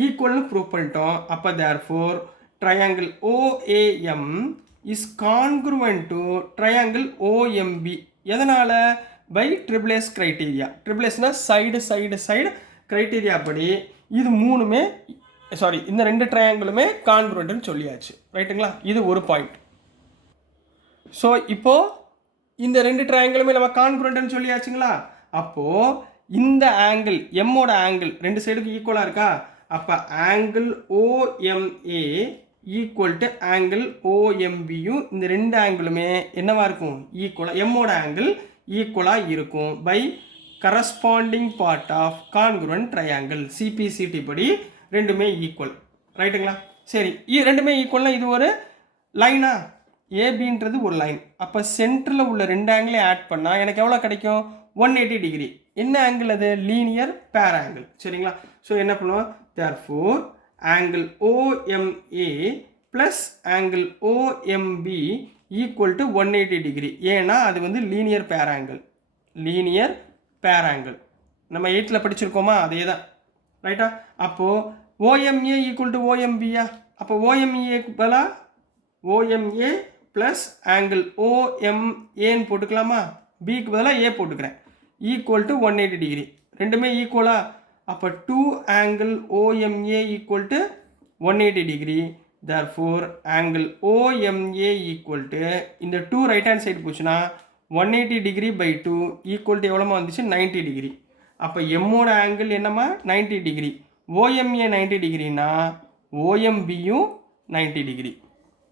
ஈக்குவல்னு ப்ரூவ் பண்ணிட்டோம். அப்போ therefore triangle OAM is congruent to triangle OMB. எதனால்? By triple S criteria. ட்ரிபிளேஸ்னா சைடு சைடு சைடு க்ரைட்டீரியா படி இது மூணுமே இந்த 2 ட்ரையாங்கிளுமே கான்க்ருவென்ட்னு சொல்லியாச்சு. ரைட்டுங்களா? இது ஒரு பாயிண்ட். ஸோ இப்போது இந்த 2 ட்ரையாங்கிளுமே நம்ம கான்க்ருவென்ட்னு சொல்லியாச்சுங்களா? அப்போது இந்த ஆங்கிள் எம்மோட ஆங்கிள் 2 சைடுக்கு ஈக்குவலாக இருக்கா? அப்போ angle OMA equal to angle OMBயும் இந்த 2 ஆங்கிளுமே என்னவா இருக்கும்? ஈக்குவலாக. எம்மோட ஆங்கிள் ஈக்குவலாக இருக்கும் by corresponding part of congruent triangle. CPCT படி ரெண்டுமே ஈக்குவல். ரைட்டுங்களா? சரி, ரெண்டுமே ஈக்குவல்னா இது ஒரு லைனா? ஏபின்றது ஒரு லைன். அப்போ சென்டரில் உள்ள 2 ஆங்கிளை ஆட் பண்ணால் எனக்கு எவ்வளோ கிடைக்கும்? 180 டிகிரி. என்ன ஆங்கிள் அது? Linear pair angle. சரிங்களா? ஸோ என்ன பண்ணுவோம்? Therefore angle OMA plus angle OMB equal to 180 degree. ஏன்னா அது வந்து linear pair angle. Linear pair angle நம்ம 8ல் படிச்சிருக்கோமா? அதே தான். ரைட்டா? அப்போது OMA ஈக்குவல் டு OMBயா? அப்போ OMAக்கு பதிலாக OMA ப்ளஸ் ஆங்கிள் OMAன்னு போட்டுக்கலாமா? பிக்கு பதிலாக A போட்டுக்கிறேன். Equal to 180 degree. ரெண்டுமே ஈக்குவலா? அப்போ 2 angle OMA equal to 180 degree. Therefore angle OMA equal to இந்த 2 ரைட் ஹேண்ட் சைடு போச்சுன்னா 180 டிகிரி பை 2 ஈக்குவல் டு எவ்வளோமா வந்துச்சு? 90 டிகிரி. அப்போ எம்மோட ஆங்கிள் என்னம்மா? 90 டிகிரி. OMA 90 டிகிரினா OMBயும் 90 டிகிரி.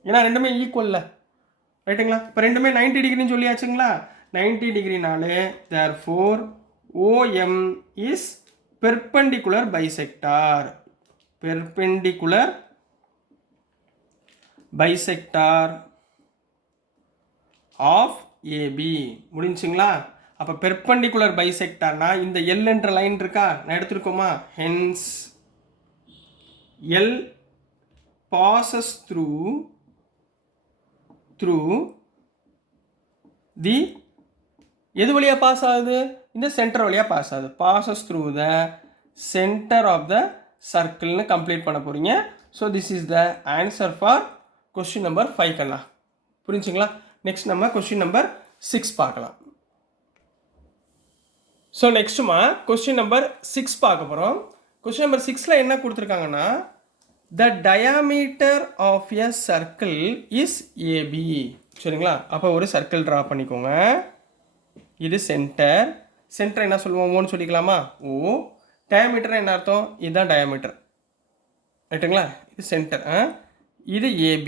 ஏன்னா ரெண்டுமே ஈக்குவல்ல. ரைட்டுங்களா? இப்போ ரெண்டுமே 90 டிகிரின்னு சொல்லியாச்சுங்களா? 90 டிகிரினாலே therefore OM is perpendicular bisector. Perpendicular bisector of AB. முடிஞ்சுங்களா? அப்போ பெர்பெண்டிகுலர் பைசெக்டார்னா இந்த L என்ற லைன் இருக்கா? நான் எடுத்துருக்கோமா? Hence L passes through the எது வழியாக பாஸ் ஆகுது? இந்த சென்டர் வழியாக பாஸ் ஆகுது. Passes through the centre of the சர்க்கிள்னு கம்ப்ளீட் பண்ண போகிறீங்க. So this is the answer for question number 5 கண்ணா. புரிஞ்சுங்களா? நெக்ஸ்ட் நம்ம கொஸ்டின் நம்பர் 6 பார்க்கலாம். ஸோ நெக்ஸ்ட்டுமா கொஸ்டின் நம்பர் 6 பார்க்க போகிறோம். கொஸ்டின் நம்பர் 6ல் என்ன கொடுத்துருக்காங்கன்னா the diameter of a circle is AB. சரிங்களா? அப்போ ஒரு சர்க்கிள் ட்ரா பண்ணிக்கோங்க. இது சென்டர். சென்டர் என்ன சொல்லுவோம்? ஓன்னு சொல்லிக்கலாமா? ஓ. டயாமீட்டர் என்ன அர்த்தம்? இதுதான் டயாமீட்டர். ரைட்டுங்களா? இது சென்டர். இது AB.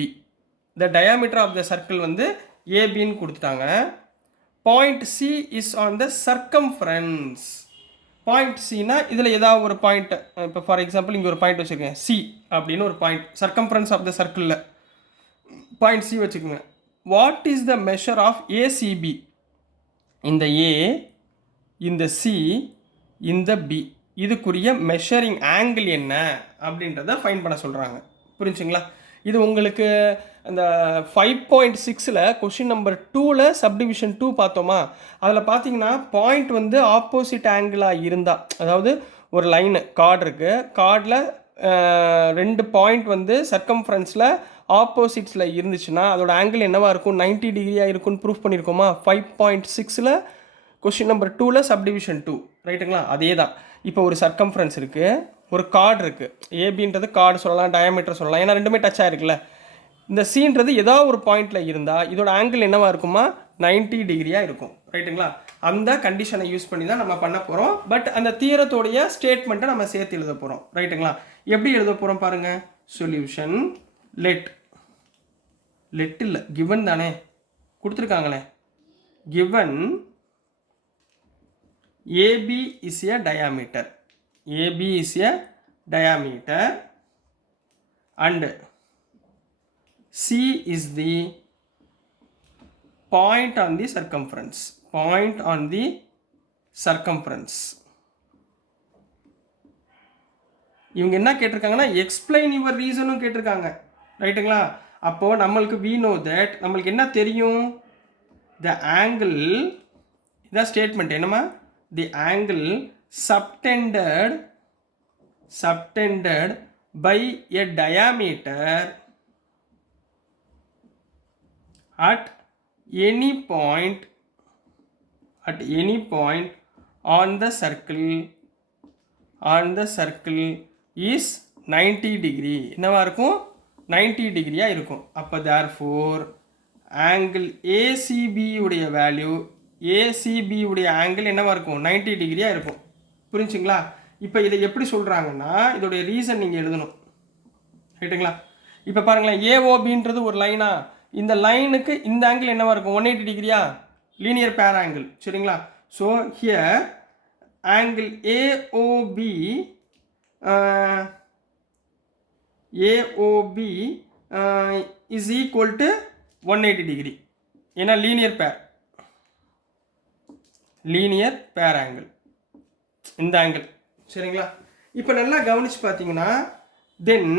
the diameter of the circle வந்து ABன்னு கொடுத்துட்டாங்க. Point C is on the circumference. Point சினா இதில் ஏதாவது ஒரு பாயிண்ட், இப்போ ஃபார் எக்ஸாம்பிள் இங்கே ஒரு பாயிண்ட் வச்சுருக்கேன் C அப்படின்னு ஒரு பாயிண்ட், சர்க்கம்ஃபரன்ஸ் ஆஃப் த சர்க்கிளில் பாயிண்ட் C வச்சுக்கோங்க. What is the measure of ACB? இந்த A, இந்த C, இந்த B இதுக்குரிய மெஷரிங் ஆங்கிள் என்ன அப்படின்றத ஃபைன் பண்ண சொல்கிறாங்க. புரிஞ்சுங்களா? இது உங்களுக்கு அந்த 5.6ல் கொஷின் நம்பர் 2ல் சப்டிவிஷன் 2 பார்த்தோமா, அதில் பார்த்தீங்கன்னா பாயிண்ட் வந்து ஆப்போசிட் ஆங்கிளாக இருந்தால், அதாவது ஒரு லைனு கார்டு இருக்குது, கார்டில் 2 பாயிண்ட் வந்து சர்க்கம்ஃபரன்ஸில் ஆப்போசிட்ஸில் இருந்துச்சுன்னா அதோட ஆங்கிள் என்னவாக இருக்கும், 90 டிகிரியாக இருக்கும்னு ப்ரூஃப் பண்ணியிருக்கோமா 5.6ல் கொஷின் நம்பர் 2ல் சப்டிவிஷன் 2, ரைட்டுங்களா? அதே தான். இப்போ ஒரு சர்க்கம்ஃபரன்ஸ் இருக்குது, ஒரு கார்டு இருக்குது, ஏபின்றது கார்டு சொல்லலாம், டயாமீட்டர் சொல்லலாம், ஏன்னா ரெண்டுமே டச் ஆகிருக்குல்ல. இந்த சீன்றது ஏதாவது ஒரு பாயிண்டில் இருந்தால் இதோட ஆங்கிள் என்னவாக இருக்குமா, 90 டிகிரியாக இருக்கும், ரைட்டுங்களா? அந்த கண்டிஷனை யூஸ் பண்ணி தான் நம்ம பண்ண போகிறோம். பட் அந்த தியரத்தோடைய ஸ்டேட்மெண்ட்டை நம்ம சேர்த்து எழுத போகிறோம், ரைட்டுங்களா? எப்படி எழுத போகிறோம் பாருங்கள். சொல்யூஷன் லெட் இல்லை கிவன் தானே கொடுத்துருக்காங்களே, given AB is a diameter. AB is a diameter and C is the point on the circumference. Point on the circumference. இவங்க என்ன கேட்டிருக்காங்கன்னா எக்ஸ்பிளைன் யுவர் ரீசனும் கேட்டிருக்காங்க, ரைட்டுங்களா? அப்போ நம்மளுக்கு we know that நம்மளுக்கு என்ன தெரியும், the angle, இதான் ஸ்டேட்மெண்ட் என்னமா, the angle subtended by a diameter at any point on the circle is 90 degree. என்னவா இருக்கும், 90 டிகிரியாக இருக்கும். அப்போ therefore angle ACB உடைய வேல்யூ, ACB உடைய ஆங்கிள் என்னவா இருக்கும், 90 டிகிரியாக இருக்கும். புரிஞ்சுங்களா? இப்போ இதை எப்படி சொல்கிறாங்கன்னா இதோடைய ரீசன் நீங்கள் எழுதணும், ரைட்டுங்களா? இப்போ பாருங்களேன், ஏஓபின்றது ஒரு லைனா, இந்த லைனுக்கு இந்த ஆங்கிள் என்னவா இருக்கும், 180 டிகிரியா, லீனியர் பேர் ஆங்கிள், சரிங்களா? So here angle AOB is equal to 180 degree, ஏன்னா லீனியர் பேர் ஆங்கிள், இந்த ஆங்கிள், சரிங்களா? இப்போ நல்லா கவனிச்சு பார்த்தீங்கன்னா then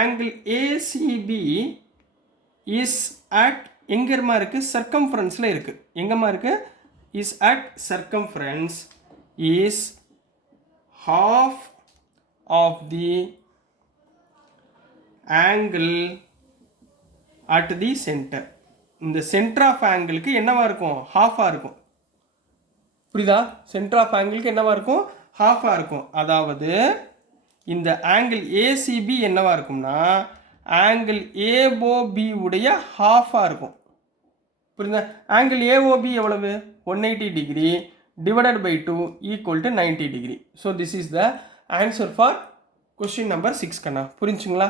angle ACB is at எங்கேருமா இருக்குது, சர்க்கம்ஃபரன்ஸில் இருக்குது. எங்கேம்மா இருக்குது, is at circumference is half of the angle at the center. இந்த சென்டர் ஆஃப் ஆங்கிளுக்கு என்னவா இருக்கும், ஹாஃபாக இருக்கும். புரியுதா? சென்டர் ஆஃப் ஆங்கிளுக்கு என்னவா இருக்கும், ஹாஃபாக இருக்கும். அதாவது இந்த ஆங்கிள் ஏசிபி என்னவா இருக்கும்னா ஆங்கிள் ஏஓபி உடைய ஹாஃபாக இருக்கும். புரியுதா? ஆங்கிள் ஏஓபி எவ்வளவு, 180 degree divided by 2 equal to 90 degree. So this is the answer for question number 6 கண்ணா. புரிஞ்சுங்களா?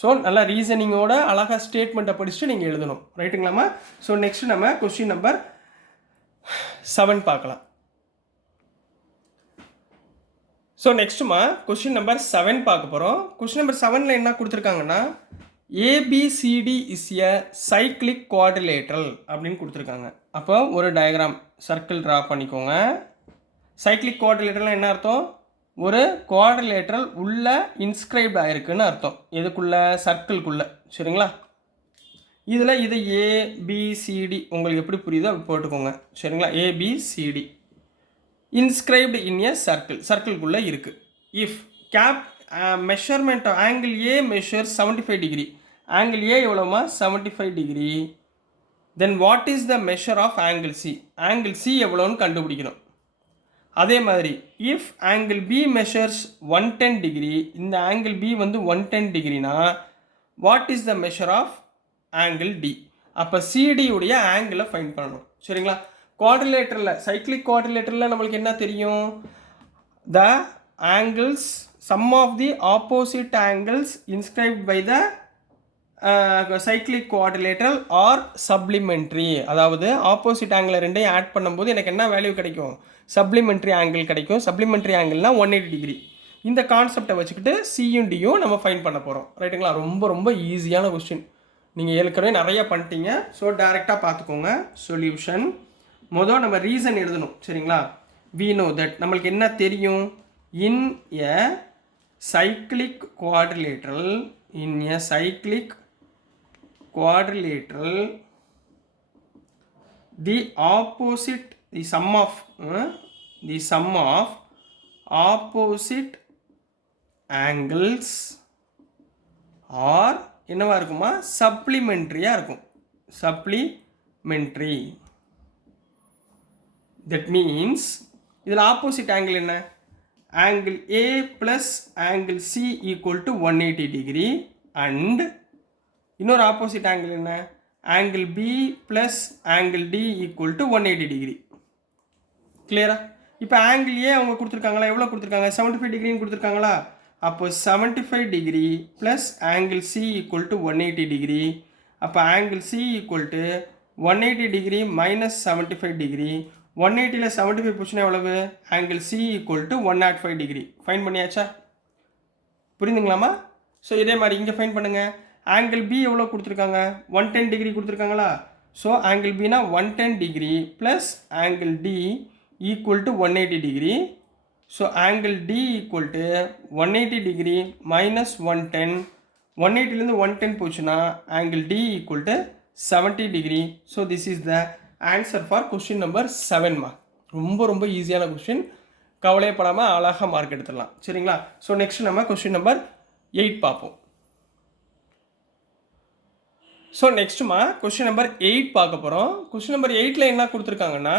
ஸோ நல்லா ரீசனிங்கோட அழகாக ஸ்டேட்மெண்ட்டை படிச்சுட்டு நீங்கள் எழுதணும், ரைட்டுங்களாம்மா? ஸோ நெக்ஸ்ட் நம்ம கொஸ்டின் நம்பர் 7 பார்க்கலாம். ஸோ நெக்ஸ்ட்டுமா கொஸ்டின் நம்பர் 7 பார்க்க போகிறோம். கொஸ்டின் நம்பர் 7ல் என்ன கொடுத்துருக்காங்கன்னா ABCD is a cyclic quadrilateral அப்படின்னு கொடுத்துருக்காங்க. அப்போ ஒரு டயக்ராம் சர்க்கிள் ட்ரா பண்ணிக்கோங்க. சைக்ளிக் குவாட்ரிலேட்ரல் என்ன அர்த்தம், ஒரு குவாட்ரிலேட்ரல் உள்ள இன்ஸ்கிரைப்ட் ஆகிருக்குன்னு அர்த்தம். எதுக்குள்ள, சர்க்கிள்குள்ளே, சரிங்களா? இதில் இது ஏபிசிடி உங்களுக்கு எப்படி புரியுதோ அப்படி போட்டுக்கோங்க, சரிங்களா? ஏபிசிடி இன்ஸ்கிரைப்டு இன் எ சர்க்கிள்குள்ளே இருக்குது. If cap measurement angle A measure 75 degree, angle A எவ்வளோமா 75 degree, then what is the measure of angle C, angle C எவ்வளோன்னு கண்டுபிடிக்கணும். அதே மாதிரி if angle B measures 110 degree, இந்த ஆங்கிள் பி வந்து 110 டிகிரினா what is the measure of angle D. அப்போ CD உடைய ஆங்கிளை ஃபைண்ட் பண்ணணும், சரிங்களா? குவாட்ரிலேட்டரில், சைக்ளிக் குவாட்ரிலேட்டரில் நம்மளுக்கு என்ன தெரியும், the angles sum of the opposite angles inscribed by the cyclic quadrilateral are supplementary. அதாவது ஆப்போசிட் ஆங்கிள் ரெண்டையும் ஆட் பண்ணும்போது எனக்கு என்ன வேல்யூ கிடைக்கும், சப்ளிமெண்ட்ரி ஆங்கிள் கிடைக்கும். சப்ளிமெண்ட்ரி ஆங்கிள்னா 180 டிகிரி. இந்த கான்செப்டை வச்சுக்கிட்டு சியும் டியும் நம்ம ஃபைண்ட் பண்ண போகிறோம், ரைட்டுங்களா? ரொம்ப ரொம்ப ஈஸியான கொஸ்டின், நீங்கள் ஏற்கனவே நிறைய பண்ணிட்டீங்க. ஸோ டைரெக்டாக பார்த்துக்கோங்க. சொல்யூஷன் மொதல் நம்ம ரீசன் எழுதணும், சரிங்களா? we know that நம்மளுக்கு என்ன தெரியும் in a cyclic quadrilateral the sum of opposite angles are என்னவா இருக்குமா சப்ளிமெண்ட்ரியா இருக்கும் supplementary. that means இதில் ஆப்போசிட் ஆங்கிள் என்ன angle A plus angle C equal to 180 degree and இன்னொரு ஆப்போசிட் ஆங்கிள் என்ன angle B plus angle D equal to 180 degree. கிளியரா? இப்போ angle ஏ அவங்க கொடுத்துருக்காங்களா, எவ்வளோ கொடுத்துருக்காங்க 75 டிகிரின்னு கொடுத்துருக்காங்களா, அப்போ 75 degree plus angle C equal to 180 degree. அப்போ angle C equal to 180 degree minus 75 degree. 180ல் 75 போச்சுன்னா எவ்வளவு angle C equal to 105 degree. Fine பண்ணியாச்சா? புரியுதுங்களாமா? ஸோ இதே மாதிரி இங்கே ஃபைன் பண்ணுங்கள். ஆங்கிள் பி எவ்வளோ கொடுத்துருக்காங்க 110 டிகிரி கொடுத்துருக்காங்களா. ஸோ ஆங்கிள் பினா 110 degree plus angle D equal to 180 degree. So angle D equal to 180 degree minus 110. 180 லேருந்து 110 போச்சுன்னா angle D equal to 70 degree. So this is the answer for question number 7 mark. ரொம்ப ஈஸியான question, கவலைப்படாமல் அழகாக mark எடுத்துடலாம். சரிங்களா? So next நம்ம question number 8 பார்ப்போம். So நெக்ஸ்ட்டுமா question number 8 பார்க்க போகிறோம். கொஸ்டின் நம்பர் 8ல் என்ன கொடுத்துருக்காங்கன்னா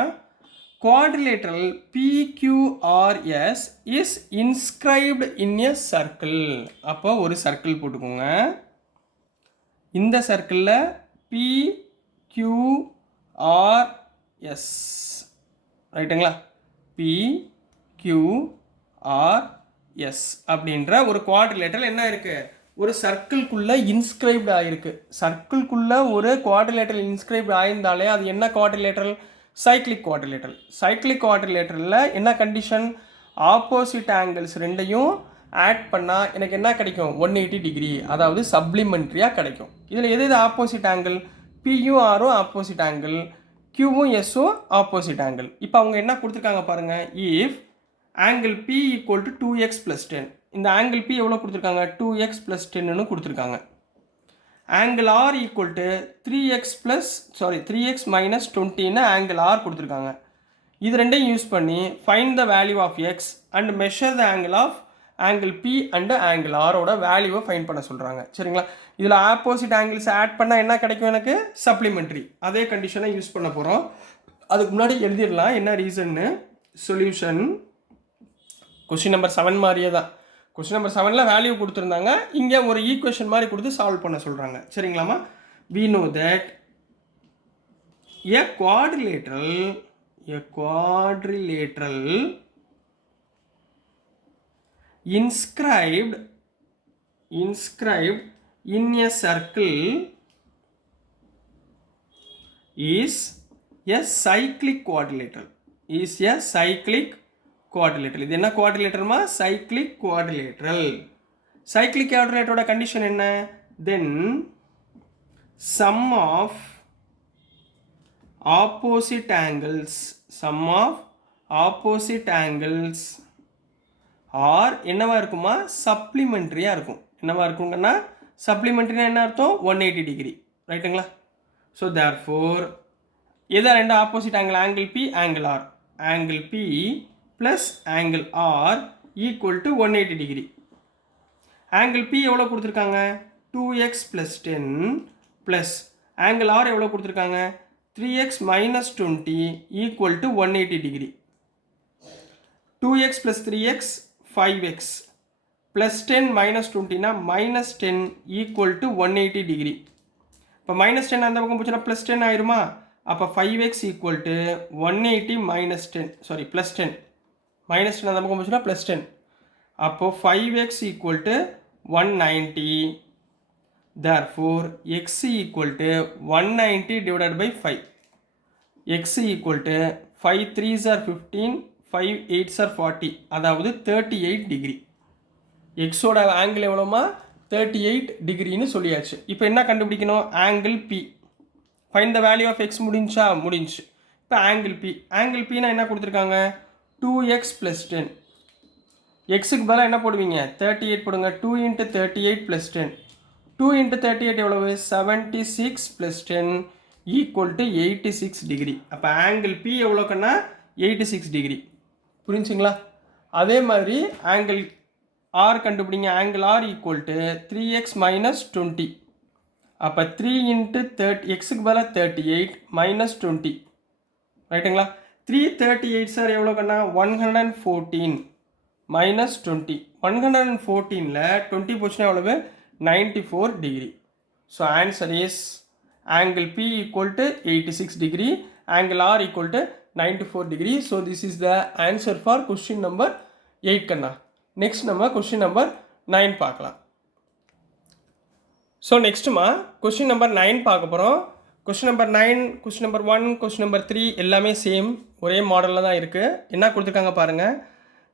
quadrilateral PQRS is inscribed in a circle. அப்போ ஒரு சர்க்கிள் போட்டுக்கோங்க. இந்த சர்க்கிளில் PQRS ரைட்டுங்களா, PQRS அப்படின்ற ஒரு குவாட்ரிலேட்டரல் என்ன இருக்குது, ஒரு சர்க்கிள்குள்ளே இன்ஸ்கிரைப்டு ஆகிருக்கு. சர்க்கிள்குள்ளே ஒரு குவாட்ரிலேட்டரல் இன்ஸ்கிரைப்டு ஆயிருந்தாலே அது என்ன குவாட்ரிலேட்டரல், சைக்ளிக் குவாட்ரிலேட்டரல். சைக்ளிக் குவாட்ரிலேட்டரலில் என்ன கண்டிஷன், ஆப்போசிட் ஆங்கிள்ஸ் ரெண்டையும் ஆட் பண்ணால் எனக்கு என்ன கிடைக்கும் 180 டிகிரி, அதாவது சப்ளிமெண்ட்ரியாக கிடைக்கும். இதில் எது ஆப்போசிட் ஆங்கிள், பியும் ஆரும் ஆப்போசிட் ஆங்கிள், கியூவும் எஸ்ஸும் ஆப்போசிட் ஆங்கிள். இப்போ அவங்க என்ன கொடுத்துருக்காங்க பாருங்கள், if angle P equal to 2x + 10. இந்த ஆங்கிள் பி எவ்வளோ கொடுத்துருக்காங்க 2x + 10ன்னு கொடுத்துருக்காங்க. Angle R equal to 3x minus 20ன்னு ஆங்கிள் ஆர் கொடுத்துருக்காங்க. இது ரெண்டையும் யூஸ் பண்ணி find the value of X and measure the angle B and angle ஆரோட வேல்யூவை ஃபைண்ட் பண்ண சொல்கிறாங்க. சரிங்களா? இதில் ஆப்போசிட் ஆங்கிள்ஸ் ஆட் பண்ணால் என்ன கிடைக்கும், எனக்கு சப்ளிமெண்ட்ரி. அதே கண்டிஷனை யூஸ் பண்ண போகிறோம். அதுக்கு முன்னாடி எழுதிடலாம் என்ன ரீசன்னு. சொல்யூஷன் கொஸ்டின் நம்பர் 7 மாதிரியே தான். கொஸ்டின் நம்பர் 7ல் வேல்யூ கொடுத்துருந்தாங்க, இங்கே ஒரு ஈக்குவேஷன் மாதிரி கொடுத்து சால்வ் பண்ண சொல்கிறாங்க. சரிங்களாமா? we know that a quadrilateral inscribed in a circle is a cyclic quadrilateral. இது என்ன குவாட்ரிலேட்டர்மா, சைக்ளிக் குவாட்ரிலேட்டரல். சைக்ளிக் குவாட்ரிலேட்டரோட கண்டிஷன் என்ன, then sum of opposite angles are என்னவா இருக்குமா சப்ளிமெண்ட்ரியாக இருக்கும். என்னவா இருக்குங்கன்னா சப்ளிமெண்ட்ரினா என்ன அர்த்தம் 180 டிகிரி. ரைட்டுங்களா? ஸோ தேர்ஃபோர் எதை ரெண்டு opposite angle, angle P angle R, angle P plus angle R equal to 180 degree. Angle P எவ்வளோ கொடுத்துருக்காங்க 2x + 10 ப்ளஸ் ஆங்கிள் ஆர் எவ்வளோ கொடுத்துருக்காங்க 3x minus 20 equal to 180 degree. 2x + 3x 5x plus 10 minus 20னா -10 equal to 180 degree. இப்போ -10 அந்த பக்கம் போச்சுன்னா +10 ஆயிருமா. அப்போ 5x ஈக்குவல் டு 180 -10 +10 -10 அந்த பக்கம் போச்சுன்னா +10. அப்போது 5x equal to 190. therefore x equal to 190 divided by 5. x equal to 5 3s are 15, 5 8s are 40, அதாவது 38 டிகிரி. எக்ஸோட ஆங்கிள் எவ்வளோமா 38 டிகிரின்னு சொல்லியாச்சு. இப்போ என்ன கண்டுபிடிக்கணும், angle P. Find the value of X முடிஞ்சு. இப்போ ஆங்கிள் பினா என்ன கொடுத்துருக்காங்க 2x + 10. எக்ஸுக்கு பதிலாக என்ன போடுவீங்க 38 போடுங்க. 2 × 38 + 10. 2 × 38 எவ்வளவு 76 + 10 = 86 டிகிரி. அப்போ ஆங்கிள் பி எவ்வளோக்குன்னா 86 டிகிரி. புரிஞ்சுங்களா? அதே மாதிரி ஆங்கிள் ஆர் கண்டுபிடிங்க. Angle R = 3x - 20. அப்போ 3 × 30 எக்ஸுக்கு பதிலாக 38 - 20 ரைட்டுங்களா? 338 சார் எவ்வளோக்குன்னா 114 - 20. 114ல் 20 போச்சுன்னா எவ்வளவு 94 degree. So answer is angle P = 86 degree, angle R = 94 degree. So this is the answer for question number 8 கண்ணா. next நம்ம question number 9 பார்க்கலாம். ஸோ நெக்ஸ்ட்டுமா கொஷின் நம்பர் 9 பார்க்க போகிறோம். Question number 9, question number 1, question number 3 எல்லாமே same, ஒரே மாடலில் தான் இருக்குது. என்ன கொடுத்துருக்காங்க பாருங்கள்.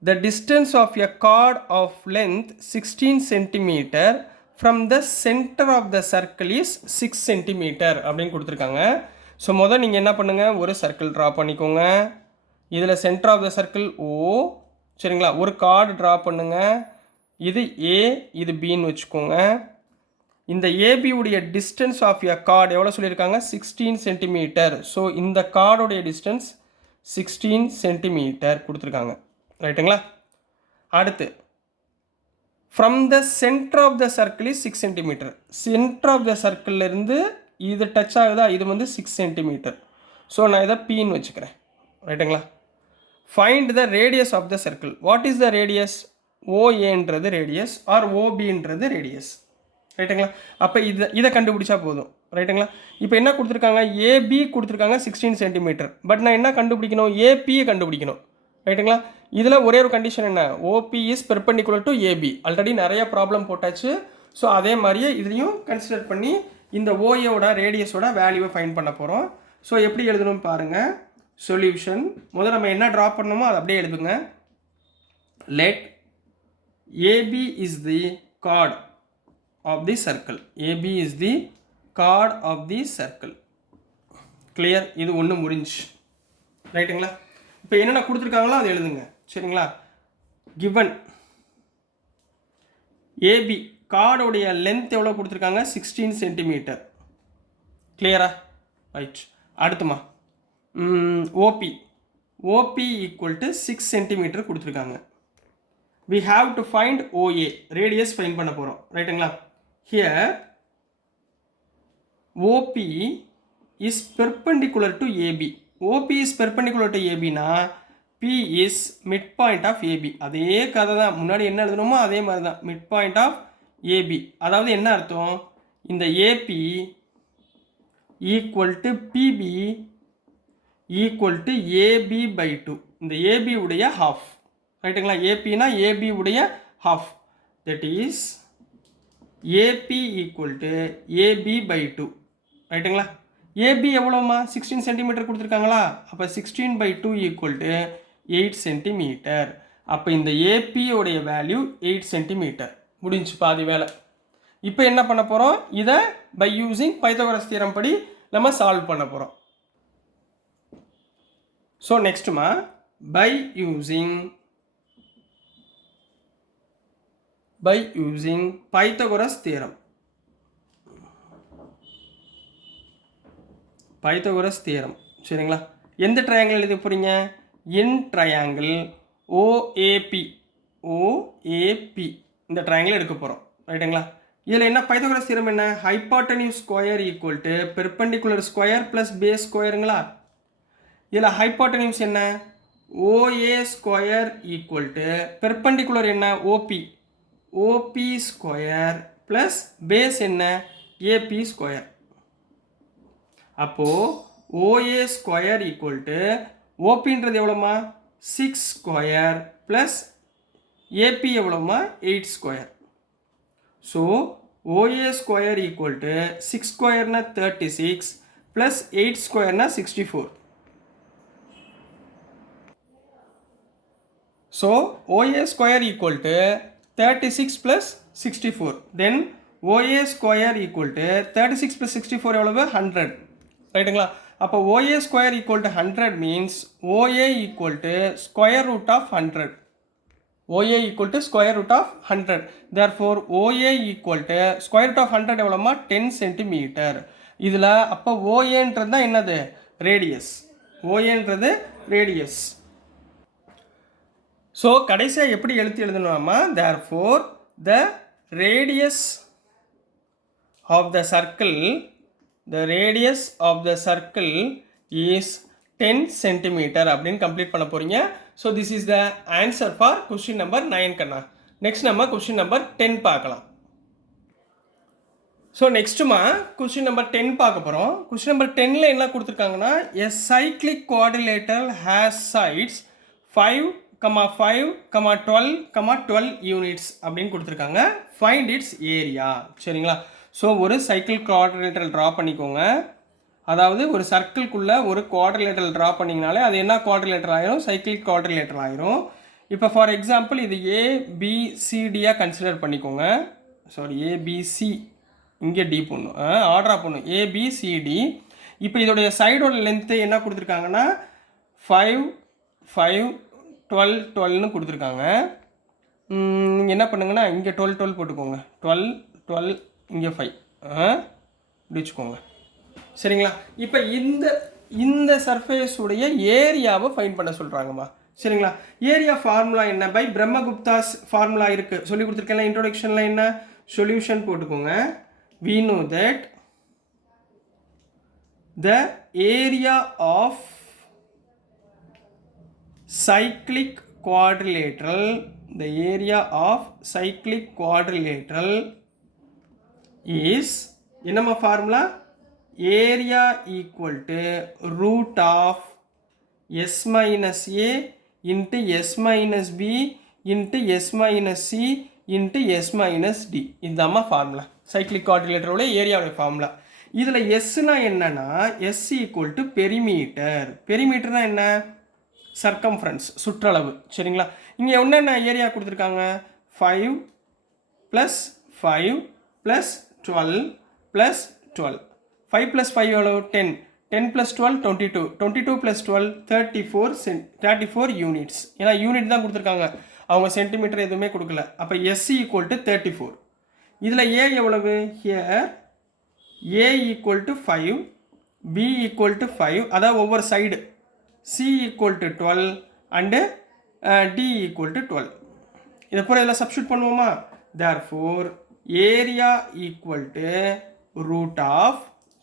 The distance of a chord of length 16 centimetre from the centre of the circle is 6 centimetre அப்படின்னு கொடுத்துருக்காங்க. ஸோ முதல் நீங்கள் என்ன பண்ணுங்கள், ஒரு சர்க்கிள் ட்ரா பண்ணிக்கோங்க. இதில் சென்டர் ஆஃப் த சர்க்கிள் ஓ, சரிங்களா? ஒரு கார்டு ட்ரா பண்ணுங்கள். இது ஏ, இது பின்னு வச்சுக்கோங்க. இந்த ஏபி உடைய டிஸ்டன்ஸ் ஆஃப் எ கார்டு எவ்வளோ சொல்லியிருக்காங்க 16 சென்டிமீட்டர். ஸோ இந்த கார்டுடைய டிஸ்டன்ஸ் 16 சென்டிமீட்டர் கொடுத்துருக்காங்க. ரைட்டுங்களா? அடுத்து from the centre of the circle is 6 centimetre. Centre of the சர்க்கிள்லேருந்து இது டச் ஆகுதா, இது வந்து 6 சென்டிமீட்டர். ஸோ நான் இதை பின்னு வச்சுக்கிறேன். ரைட்டுங்களா? Find the radius of the circle. What is the radius? ஓஏன்றது ரேடியஸ் ஆர் ஓபின்றது ரேடியஸ். ரைட்டுங்களா? அப்போ இதை கண்டுபிடிச்சா போதும். ரைட்டுங்களா? இப்போ என்ன கொடுத்துருக்காங்க, ஏபி கொடுத்துருக்காங்க 16 சென்டிமீட்டர். பட் நான் என்ன கண்டுபிடிக்கணும், ஏபியை கண்டுபிடிக்கணும். ரைட்டுங்களா? இதில் ஒரே ஒரு கண்டிஷன் என்ன, OB is perpendicular to AB. Already நிறைய ப்ராப்ளம் போட்டாச்சு. ஸோ அதே மாதிரியே இதையும் கன்சிடர் பண்ணி இந்த ஓஏவோட ரேடியஸோட வேல்யூவை ஃபைண்ட் பண்ண போகிறோம். ஸோ எப்படி எழுதணும் பாருங்கள். சொல்யூஷன் முதல்ல நம்ம என்ன ட்ரா பண்ணணுமோ அதை அப்படியே எழுதுங்க. Let AB is the chord of the circle. AB is the chord of the circle. clear? இது ஒன்று முடிஞ்சு. ரைட்டுங்களா? இப்போ என்னென்ன கொடுத்துருக்காங்களோ அதை எழுதுங்க. சரிங்களா? given AB கார்டோடைய லென்த் எவ்வளோ கொடுத்துருக்காங்க 16 சென்டிமீட்டர். கிளியரா? ரைட். அடுத்துமா ஓபி = 6 சென்டிமீட்டர் கொடுத்துருக்காங்க. we have to find OA, radius find பண்ண போகிறோம். ரைட்டுங்களா? here OP is perpendicular to AB. OP is perpendicular to AB னா P is midpoint of AB. அதே கதை தான், முன்னாடி என்ன எழுதணுமோ அதே மாதிரி தான், midpoint of AB. அதாவது என்ன அர்த்தம், இந்த AP = PB = AB/2. இந்த AB உடைய half. ரைட்டுங்களா? ஏபினா ஏபி உடைய half. That is AP = AB/2. ரைட்டுங்களா? ஏபி எவ்வளோமா 16 சென்டிமீட்டர் கொடுத்துருக்காங்களா? அப்போ 16/2 = 8 சென்டிமீட்டர். அப்போ இந்த ஏபியோடைய வேல்யூ 8 சென்டிமீட்டர். முடிஞ்சு பாதி வேலை. இப்போ என்ன பண்ண போகிறோம், இதை பை யூஸிங் பைத்தகோரஸ் தியரம் படி நம்ம சால்வ் பண்ண போகிறோம். ஸோ நெக்ஸ்ட்டுமா by using Pythagoras theorem. Pythagoras theorem. சரிங்களா? எந்த ட்ரையாங்கிள் எழுத போகிறீங்க, என் ட்ரையாங்கிள் OAP இந்த ட்ரையாங்கிள் எடுக்க போகிறோம். ரைட்டுங்களா? இதில் என்ன பைத்தகோரஸ் தியரம் என்ன, hypotenuse square = perpendicular square plus base ஸ்கொயருங்களா? இதில் ஹைபாட்டனியூஸ் என்ன, OA ஸ்கொயர் = பெர்பெண்டிகுலர் என்ன OP ஸ்கொயர் ப்ளஸ் பேஸ் என்ன AP ஸ்கொயர். அப்போது OA ஸ்கொயர் = OPன்றது எவ்வளோமா 6 ஸ்கொயர் ப்ளஸ் AP எவ்வளோமா 8 square. So OA square = 6 ஸ்கொயர்னா 36 plus 8 ஸ்கொயர்னா 64. So OA square = 36 plus 64. Then OA square = 36 plus 64 எவ்வளவு 100. ரைட்டுங்களா? அப்போ OA square equal to 100 means OA equal to square root of 100. OA equal to square root of 100. Therefore, OA equal to square root of 100 எவ்வளோமா 10 centimetre. இதில் அப்போ OAன்றது தான் என்னது radius. OAன்றது radius. So கடைசியாக எப்படி எழுதணுமா therefore the radius of the circle is 10 centimetre அப்படின்னு complete பண்ண போகிறீங்க. So this is the answer for question number 9 கண்ணா. நெக்ஸ்ட் நம்ம கொஸ்டின் நம்பர் 10 பார்க்கலாம். ஸோ நெக்ஸ்ட்டுமா கொஸ்டின் நம்பர் 10 பார்க்க போகிறோம். கொஸ்டின் நம்பர் 10ல் என்ன கொடுத்துருக்காங்கன்னா a cyclic quadrilateral has sides 5, 5, 12 units அப்படின்னு கொடுத்துருக்காங்க. Find its area. சரிங்களா? ஸோ ஒரு சைக்கிள் குவாட்ரிலேட்டரல் ட்ரா பண்ணிக்கோங்க. அதாவது ஒரு சர்க்கிள்குள்ளே ஒரு குவாட்ரிலேட்டரல் ட்ரா பண்ணிங்கனாலே அது என்ன குவாட்ரிலேட்டர் ஆயிரும் சைக்கிளிக் குவாட்ரிலேட்டர் ஆயிரும். இப்போ ஃபார் எக்ஸாம்பிள் இது ABCDயாக கன்சிடர் பண்ணிக்கோங்க. சாரி ABC இங்கே டி பண்ணும் ஆர்டராக பண்ணும் ABCD. இப்போ இதோடைய சைடோட லென்த்து என்ன கொடுத்துருக்காங்கன்னா 5, 5, 12, 12ன்னு கொடுத்துருக்காங்க. நீங்கள் என்ன பண்ணுங்கன்னா இங்கே 12, 12 போட்டுக்கோங்க. 12, 12 இங்கே 5 இப்படி வச்சுக்கோங்க. சரிங்களா? இப்போ இந்த சர்ஃபேஸ் உடைய ஏரியாவை ஃபைண்ட் பண்ண சொல்கிறாங்கம்மா. சரிங்களா? ஏரியா ஃபார்முலா என்ன பை பிரம்மகுப்தாஸ் ஃபார்முலா இருக்குது சொல்லி கொடுத்துருக்கேன். இன்ட்ரோடக்ஷனில் என்ன சொல்யூஷன் போட்டுக்கோங்க. we know that the area of cyclic quadrilateral is என்னம்மா formula area equal to root of s minus a into s minus b into s minus c into s minus d. இதுதாம்மா formula cyclic குவாட்ரிலேட்டரோட ஏரியாவோட formula. இதில் எஸ்னா என்னன்னா s equal to perimeter. பெரிமீட்டர்னா என்ன circumference சுற்றளவு. சரிங்களா? இங்கே என்னென்ன ஏரியா கொடுத்துருக்காங்க 5 + 5 + 12 + 12. 5 + 5 எவ்வளோ 10, 10 + 12 22, 22 + 12 34 யூனிட்ஸ். ஏன்னா யூனிட் தான் கொடுத்துருக்காங்க, அவங்க சென்டிமீட்டர் எதுவுமே கொடுக்கல. அப்போ S = 34. இதில் A எவ்வளவு ஹியர் A = 5, B = 5, அதாவது ஒவ்வொரு சைடு. C = 12 and D = 12. இதை பூரா இதில் சப்ஸ்டியூட் பண்ணுவோமா. therefore ஏரியா = root of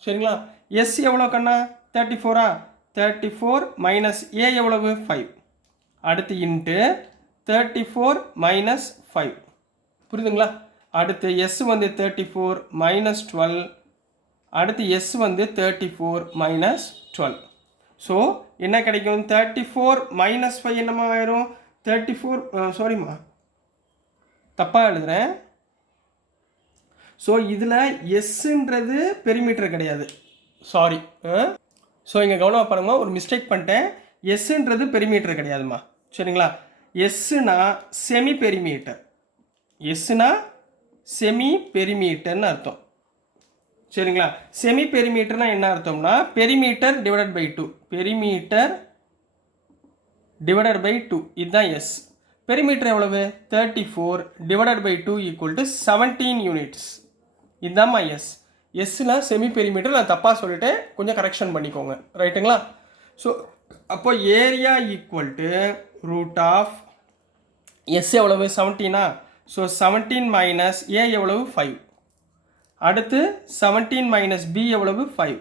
சரிங்களா S எவ்வளோ கண்ணா 34. 34 மைனஸ் A எவ்வளவு 5. அடுத்து இன்ட்டு 34 மைனஸ் 5. புரியுதுங்களா? அடுத்து S வந்து 34 மைனஸ் 12. அடுத்து S வந்து 34 மைனஸ் 12. ஸோ என்ன கிடைக்கும் 34 மைனஸ் 5 என்னமா ஆயிரும் 34 சாரிம்மா தப்பாக எழுதுகிறேன். ஸோ இதில் எஸ்ன்றது பெரிமீட்டர் கிடையாது, சாரி. ஸோ இங்கே கவனமாக பாருங்க, ஒரு மிஸ்டேக் பண்ணிட்டேன். எஸ்ன்றது பெரிமீட்டர் கிடையாதுமா. சரிங்களா? எஸ்னா செமி பெரிமீட்டர். எஸ்னா செமி பெரிமீட்டர்னு அர்த்தம். சரிங்களா? செமி பெரிமீட்டர்னா என்ன அர்த்தம்னா perimeter divided by 2. Perimeter divided by 2 இதுதான் எஸ். பெரிமீட்டர் எவ்வளவு 34 டிவைடட் பை 2 = 17 யூனிட்ஸ். இதுதான்மா எஸ். எஸ்ஸில் செமி பெரிமீட்டர் நான் தப்பாக சொல்லிவிட்டேன், கொஞ்சம் கரெக்ஷன் பண்ணிக்கோங்க. ரைட்டுங்களா? ஸோ அப்போ ஏரியா = ரூட் ஆஃப் எஸ் எவ்வளவு 17. ஸோ 17 மைனஸ் ஏ எவ்வளவு 5. அடுத்து 17 மைனஸ் பி எவ்வளவு 5.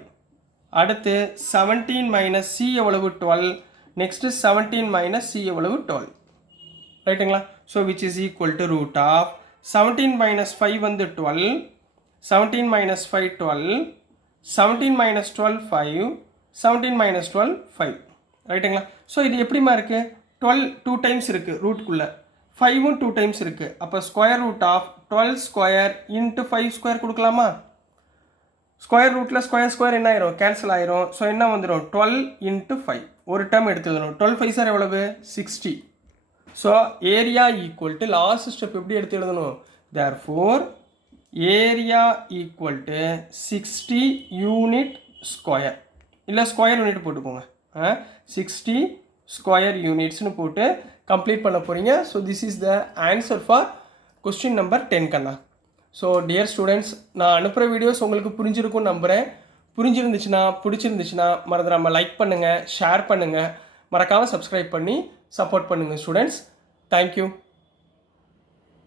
அடுத்து 17 மைனஸ் சி எவ்வளவு 12. நெக்ஸ்ட்டு 17 மைனஸ் சி எவ்வளவு 12. ரைட்டுங்களா? So which is equal to root of 17 minus 5 வந்து 12, 17 மைனஸ் 5 12, 17 மைனஸ் 12 5, 17 மைனஸ் 12 5. ரைட்டுங்களா? ஸோ இது எப்படிமா இருக்குது 12 2 டைம்ஸ் இருக்குது ரூட்குள்ளே, 5ம் 2 டைம்ஸ் இருக்குது. அப்போ square root of 12 square into 5 square கொடுக்கலாமா? ஸ்கொயர் ரூட்டில் ஸ்கொயர் என்ன ஆயிரும் கேன்சல் ஆயிரும். ஸோ என்ன வந்துடும் 12 இன்ட்டு 5 ஒரு டேர்ம் எடுத்துக்கணும். 12 5 சார் எவ்வளவு 60. ஸோ ஏரியா = லாஸ்ட் ஸ்டெப் எப்படி எடுத்து எழுதணும். therefore area = 60 unit square. இல்லை ஸ்கொயர் யூனிட் போட்டுக்கோங்க. 60 ஸ்கொயர் யூனிட்ஸ்னு போட்டு கம்ப்ளீட் பண்ண போகிறீங்க. So this is the answer for question number 10 கண்ணா. ஸோ டியர் ஸ்டூடெண்ட்ஸ், நான் அனுப்புகிற வீடியோஸ் உங்களுக்கு புரிஞ்சிருக்கும்னு நம்புகிறேன். பிடிச்சிருந்துச்சுன்னா மறந்துடாமல் லைக் பண்ணுங்கள், ஷேர் பண்ணுங்கள், மறக்காமல் சப்ஸ்கிரைப் பண்ணி சப்போர்ட் பண்ணுங்கள் ஸ்டூடெண்ட்ஸ். தேங்க்யூ.